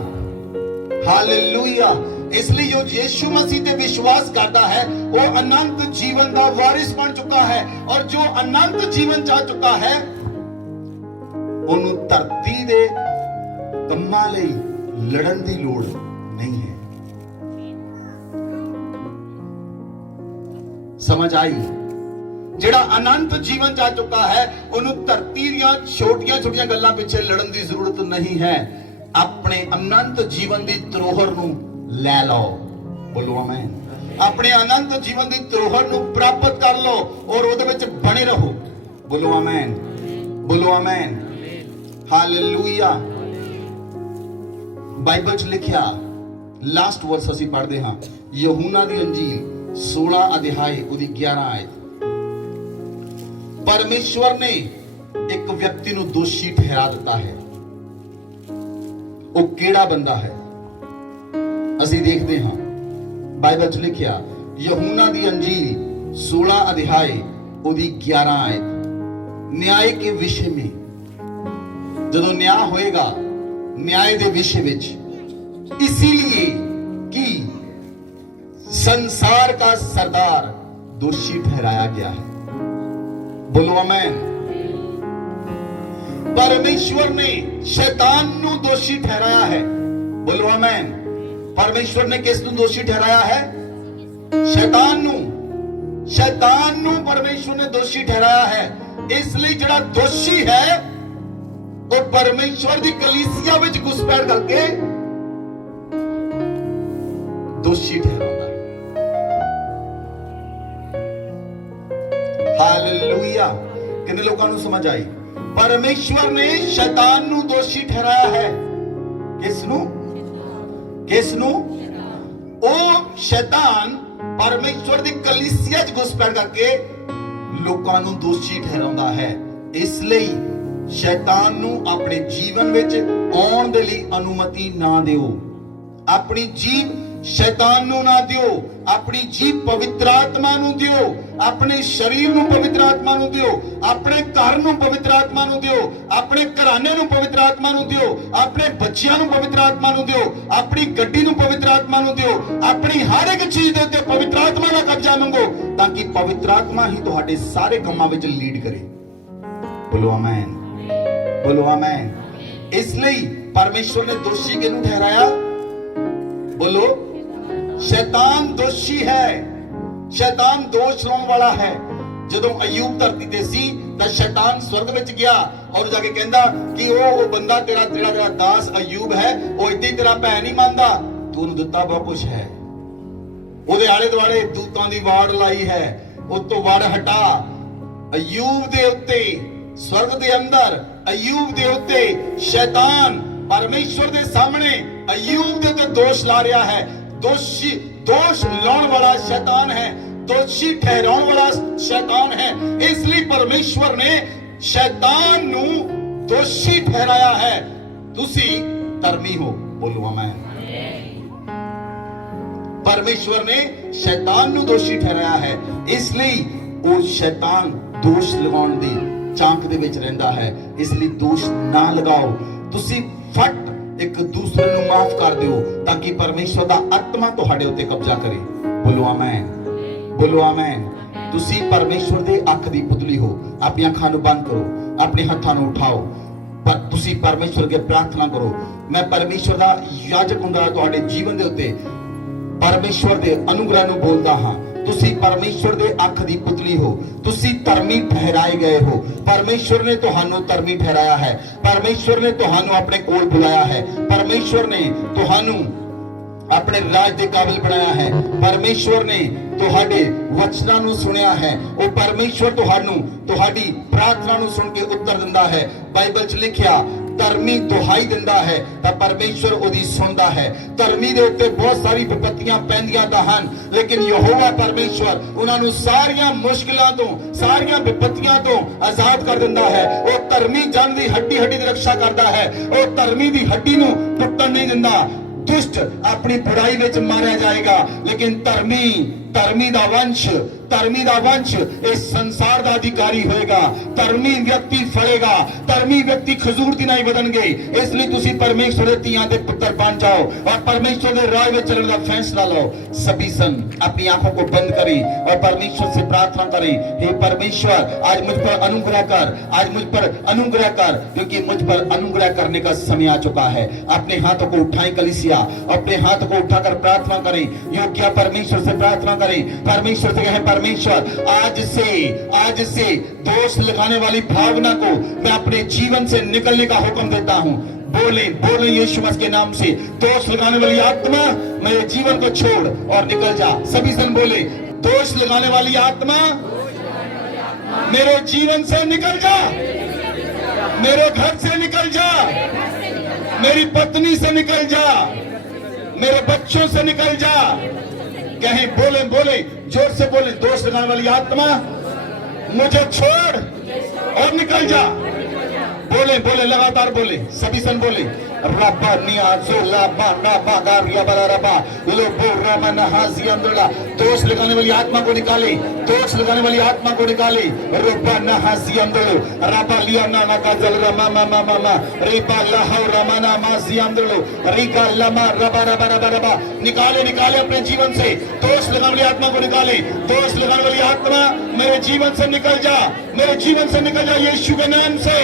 hallelujah. ਇਸ ਲਈ ਜੋ ਯीशु मसीह ਤੇ ਵਿਸ਼ਵਾਸ ਕਰਦਾ ਹੈ ਉਹ ਅਨੰਤ ਜੀਵਨ ਦਾ ਵਾਰਿਸ ਬਣ ਚੁੱਕਾ ਹੈ ਔਰ ਜੋ ਅਨੰਤ ਜੀਵਨ ਚਾ ਚੁੱਕਾ ਹੈ ਉਹਨੂੰ ਧਰਤੀ ਦੇ ਕੰਮਾਂ ਲਈ ਲੜਨ ਦੀ ਲੋੜ ਨਹੀਂ ਹੈ। ਸਮਝ ਆਈ? ਜਿਹੜਾ ਅਨੰਤ ਜੀਵਨ ਚਾ ਚੁੱਕਾ ਹੈ ਉਹਨੂੰ ਧਰਤੀ ਦੀਆਂ ਛੋਟੀਆਂ ਛੋਟੀਆਂ ਗੱਲਾਂ ਪਿੱਛੇ ਲੜਨ ਦੀ ਜ਼ਰੂਰਤ ਨਹੀਂ ਹੈ। ਆਪਣੇ ਅਨੰਤ ਜੀਵਨ ਦੀ ਧਰੋਹਰ ਨੂੰ ਲੈ ਲਓ। ਬੋਲੋ ਆਮੇਨ। ਆਪਣੇ ਅਨੰਤ ਜੀਵਨ ਦੀ ਧਰੋਹਰ ਨੂੰ ਪ੍ਰਾਪਤ ਕਰ ਲਓ ਔਰ ਉਹਦੇ ਵਿੱਚ ਬਣੇ ਰਹੋ। ਬੋਲੋ ਆਮੇਨ, ਬੋਲੋ ਆਮੇਨ, ਹਾਲੇਲੂਇਆ। ਬਾਈਬਲ 'ਚ ਲਿਖਿਆ ਲਾਸਟ ਵਰਸ ਅਸੀਂ ਪੜ੍ਹਦੇ ਹਾਂ, ਯਹੂਨਾ ਦੀ ਅੰਜੀਲ 16 ਅਧਿਆਇ ਉਹਦੀ 11 ਆਇਤ। परमेश्वर ने एक व्यक्ति ਨੂੰ ਦੋਸ਼ੀ ਠਹਿਰਾ ਦਿੱਤਾ ਹੈ। ਉਹ ਕਿਹੜਾ ਬੰਦਾ ਹੈ? ਅਸੀਂ ਦੇਖਦੇ ਹਾਂ ਬਾਈਬਲ 'ਚ ਲਿਖਿਆ ਯਹੂਨਾ ਦੀ ਅੰਜੀਲ 16 ਅਧਿਆਇ ਉਹਦੀ 11 ਆਇਤ। ਨਿਆਂ ਕੇ ਵਿਸ਼ੇ में, ਜਦੋਂ ਨਿਆਂ ਹੋਏਗਾ ਨਿਆਂ ਦੇ ਵਿਸ਼ੇ ਵਿੱਚ, इसीलिए कि संसार का सरदार दोषी ठहराया गया है। बोलो आमेन। परमेश्वर ने शैतान ਨੂੰ ਦੋਸ਼ੀ ਠਹਿਰਾਇਆ ਹੈ। बोलो आमेन। परमेश्वर ने किस ਨੂੰ ਦੋਸ਼ੀ ਠਹਿਰਾਇਆ ਹੈ? शैतान ਨੂੰ। शैतान ਨੂੰ परमेश्वर ने ਦੋਸ਼ੀ ਠਹਿਰਾਇਆ ਹੈ। ਇਸ ਲਈ ਜਿਹੜਾ ਦੋਸ਼ੀ ਹੈ ਉਹ परमेश्वर ਦੀ ਕਲੀਸਿਆ ਵਿੱਚ ਘੁਸਪੈਠ ਕਰਕੇ ਦੋਸ਼ੀ ਠਹਿਰਾਉਂਦਾ ਹੈ। हालेलुया। कितने लोगों को समझ आई? परमेश्वर ने शैतान ਨੂੰ ਦੋਸ਼ੀ ਠਹਿਰਾਇਆ ਹੈ। ਕਿਸ ਨੂੰ? ਕਿਸ ਨੂੰ? ਉਹ ਸ਼ੈਤਾਨ ਪਰਮੇਸ਼ਵਰ ਦੀ ਕਲੀਸਿਆ 'ਚ ਘੁਸਪੈਠ ਕਰਕੇ ਲੋਕਾਂ ਨੂੰ ਦੋਸ਼ੀ ਠਹਿਰਾਉਂਦਾ ਹੈ। ਇਸ ਲਈ ਸ਼ੈਤਾਨ ਨੂੰ ਆਪਣੇ ਜੀਵਨ ਵਿੱਚ ਆਉਣ ਦੇ ਲਈ ਅਨੁਮਤੀ ਨਾ ਦਿਓ। ਆਪਣੀ ਜੀਭ शैतान ਨੂੰ ਨਾ ਦਿਓ। ਆਪਣੀ ਜੀਭ ਪਵਿੱਤਰ ਆਤਮਾ ਨੂੰ ਦਿਓ। ਆਪਣੇ ਸਰੀਰ ਨੂੰ ਪਵਿੱਤਰ ਆਤਮਾ ਨੂੰ ਦਿਓ। ਆਪਣੇ ਘਰ ਨੂੰ ਪਵਿੱਤਰ ਆਤਮਾ ਨੂੰ ਦਿਓ। ਆਪਣੇ ਘਰਾਣੇ ਨੂੰ ਪਵਿੱਤਰ ਆਤਮਾ ਨੂੰ ਦਿਓ। ਆਪਣੇ ਬੱਚਿਆਂ ਨੂੰ ਪਵਿੱਤਰ ਆਤਮਾ ਨੂੰ ਦਿਓ। ਆਪਣੀ ਗੱਡੀ ਨੂੰ ਪਵਿੱਤਰ ਆਤਮਾ ਨੂੰ ਦਿਓ। ਆਪਣੀ ਹਰ ਇੱਕ ਚੀਜ਼ ਦੇ ਉੱਤੇ ਪਵਿੱਤਰ ਆਤਮਾ ਦਾ ਕਬਜ਼ਾ ਮੰਗੋ ਤਾਂ ਕਿ ਪਵਿੱਤਰ ਆਤਮਾ ਹੀ ਤੁਹਾਡੇ ਸਾਰੇ ਕੰਮਾਂ ਵਿੱਚ ਲੀਡ ਕਰੇ। ਬੋਲੋ ਆਮੇਨ, ਬੋਲੋ ਆਮੇਨ। ਇਸ ਲਈ ਪਰਮੇਸ਼ਵਰ ਨੇ ਦੋਸ਼ੀ ਕਿਹਨੂੰ ਠਹਿਰਾਇਆ? बोलो, शैतान दोषी है। शैतान दोष लाने वाला है। ਜਦੋਂ ਅਯੂਬ ਧਰਤੀ ਤੇ ਸੀ ਤਾਂ ਸ਼ੈਤਾਨ ਸਵਰਗ ਵਿੱਚ ਗਿਆ ਔਰ ਜਾ ਕੇ ਕਹਿੰਦਾ ਕਿ ਉਹ ਬੰਦਾ ਤੇਰਾ ਦਾਸ ਅਯੂਬ ਹੈ, ਉਹ ਇੱਦਾਂ ਤੇਰਾ ਭੈ ਨਹੀਂ ਮੰਨਦਾ, ਤੂੰ ਉਹਨੂੰ ਦਿੱਤਾ ਬਹੁਤ ਕੁਝ ਹੈ। ਉਹਦੇ ਆਲੇ ਦੁਆਲੇ ਦੂਤਾਂ ਦੀ ਵਾੜ ਲਾਈ ਹੈ, ਉਹ ਤੋਂ ਵਾੜ ਹਟਾ। ਅਯੂਬ ਦੇ ਉੱਤੇ ਸਵਰਗ ਦੇ ਅੰਦਰ ਅਯੂਬ ਦੇ ਉੱਤੇ ਸ਼ੈਤਾਨ परमेश्वर के सामने अय्यूब के ऊपर दोष ला रहा है। दोषी दोष लाने वाला शैतान है, दोषी ठहराने वाला शैतान है। इसलिए परमेश्वर ने शैतान नू दोषी ठहराया है। तुसी धर्मी हो। बोलो आमीन। परमेश्वर ने शैतान नू दोषी ठहराया है। इसलिए वो शैतान दोष लगाने दी चांक दे विच रहिंदा है। इसलिए दोष ना लगाओ। तुसी फट एक दूसरे ਨੂੰ ਮਾਫ ਕਰ ਦਿਓ ਤਾਂ ਕਿ ਪਰਮੇਸ਼ਵਰ ਦਾ ਆਤਮਾ ਤੁਹਾਡੇ ਉੱਤੇ ਕਬਜ਼ਾ ਕਰੇ। ਬੋਲੋ ਆਮੇਨ, ਬੋਲੋ ਆਮੇਨ। ਤੁਸੀਂ ਪਰਮੇਸ਼ਵਰ ਦੇ ਅੱਖ ਦੀ ਪੁਤਲੀ ਹੋ। ਆਪਣੀਆਂ ਅੱਖਾਂ ਨੂੰ ਬੰਦ ਕਰੋ, ਆਪਣੇ ਹੱਥਾਂ ਨੂੰ ਉਠਾਓ, ਪਰ ਤੁਸੀਂ ਪਰਮੇਸ਼ਵਰ ਅੱਗੇ ਪ੍ਰਾਰਥਨਾ ਕਰੋ। ਮੈਂ ਪਰਮੇਸ਼ਵਰ ਦਾ ਯਾਜਕ ਹੁੰਦਾ ਤੁਹਾਡੇ ਜੀਵਨ ਦੇ ਉੱਤੇ ਪਰਮੇਸ਼ਵਰ ਦੇ ਅਨੁਗ੍ਰਹ ਨੂੰ ਬੋਲਦਾ ਹਾਂ। ਤੁਸੀਂ ਪਰਮੇਸ਼ਵਰ ਦੇ ਅੱਖ ਦੀ ਪੁਤਲੀ ਹੋ, ਤੁਸੀਂ ਧਰਮੀ ਠਹਿਰਾਏ ਗਏ ਹੋ। ਪਰਮੇਸ਼ਵਰ ਨੇ ਤੁਹਾਨੂੰ ਧਰਮੀ ਠਹਿਰਾਇਆ ਹੈ, ਪਰਮੇਸ਼ਵਰ ਨੇ ਤੁਹਾਨੂੰ ਆਪਣੇ ਕੋਲ ਬੁਲਾਇਆ ਹੈ, ਪਰਮੇਸ਼ਵਰ ਨੇ ਤੁਹਾਨੂੰ ਆਪਣੇ ਰਾਜ ਦੇ ਕਾਬਿਲ ਬਣਾਇਆ ਹੈ, ਪਰਮੇਸ਼ਵਰ ਨੇ ਤੁਹਾਡੇ ਵਚਨਾਂ ਨੂੰ ਸੁਣਿਆ ਹੈ, ਉਹ ਪਰਮੇਸ਼ਵਰ ਤੁਹਾਨੂੰ ਤੁਹਾਡੀ ਪ੍ਰਾਰਥਨਾ ਨੂੰ ਸੁਣ ਕੇ ਉੱਤਰ ਦਿੰਦਾ ਹੈ। ਬਾਈਬਲ 'ਚ ਲਿਖਿਆ ਧਰਮੀ ਦੁਹਾਈ ਦਿੰਦਾ ਹੈ ਤਾਂ ਪਰਮੇਸ਼ਵਰ ਉਹਦੀ ਸੁਣਦਾ ਹੈ। ਧਰਮੀ ਦੇ ਉੱਤੇ ਬਹੁਤ ਸਾਰੀ ਵਿਪਤੀਆਂ ਪੈਂਦੀਆਂ ਤਾਂ ਹਨ, ਲੇਕਿਨ ਯਹੋਵਾ ਪਰਮੇਸ਼ਵਰ ਉਹਨਾਂ ਨੂੰ ਸਾਰੀਆਂ ਮੁਸ਼ਕਿਲਾਂ ਤੋਂ, ਸਾਰੀਆਂ ਵਿਪਤੀਆਂ ਤੋਂ ਆਜ਼ਾਦ ਕਰ ਦਿੰਦਾ ਹੈ। ਉਹ ਧਰਮੀ ਜਨ ਦੀ ਹੱਡੀ ਦੀ ਰੱਖਿਆ ਕਰਦਾ ਹੈ, ਉਹ ਧਰਮੀ ਦੀ ਹੱਡੀ ਨੂੰ ਟੁੱਟਣ ਨਹੀਂ ਦਿੰਦਾ। दुष्ट अपनी बुराई में मारा जाएगा, लेकिन धर्मी दा वंश इस संसार का अधिकारी होएगा। धर्मी व्यक्ति फलेगा, धर्मी व्यक्ति खजूर की नहीं बदनगे। इसलिए तुसी परमेश्वर दे धीआं दे पुत्र बन जाओ और परमेश्वर दे राह में चलने का फैसला लो। सभी सन अपनी आंखों को बंद करें और परमेश्वर से प्रार्थना करें, हे परमेश्वर आज मुझ पर अनुग्रह कर, आज मुझ पर अनुग्रह कर, क्योंकि मुझ पर अनुग्रह करने का समय आ चुका है। अपने हाथों को उठाएं कलीसिया, अपने हाथों को उठाकर प्रार्थना करें, योग्य परमेश्वर से प्रार्थना करें। परमेश्वर से कहें, परमेश्वर आज से दोष लगाने वाली भावना को मैं अपने जीवन से निकलने का हुक्म देता हूं। बोले यीशु मसीह के नाम से, दोष लगाने वाली आत्मा मेरे जीवन को छोड़ और निकल जा। सभी सन बोले, दोष लगाने वाली आत्मा मेरे जीवन से निकल जा, मेरे घर से निकल जा, मेरी पत्नी से निकल जा, मेरे बच्चों से निकल जा। कहें, बोले जोर से बोले, दोष लगाने वाली आत्मा मुझे छोड़ और निकल जा। बोले लगातार बोले, सभी सन बोले, रब्बा नियाज़ुला बाना बागारिया बला रब्बा लोबो रामना हाज़ियंदुला। दोष लगाने वाली आत्मा को निकाले, दोष लगाने वाली आत्मा को निकाले। रब्बा ना हाज़ियंदुलो रब्बा लिया ना का जल रमा मा मा रिबा लहौ रमाना माज़ियंदुलो रिका लमा रबा रबा रबा रबा। निकाले अपने जीवन से दोष लगाने वाली आत्मा को निकाले। दोष लगाने वाली आत्मा मेरे जीवन से निकल जा, मेरे जीवन से निकल जा यीशु के नाम से।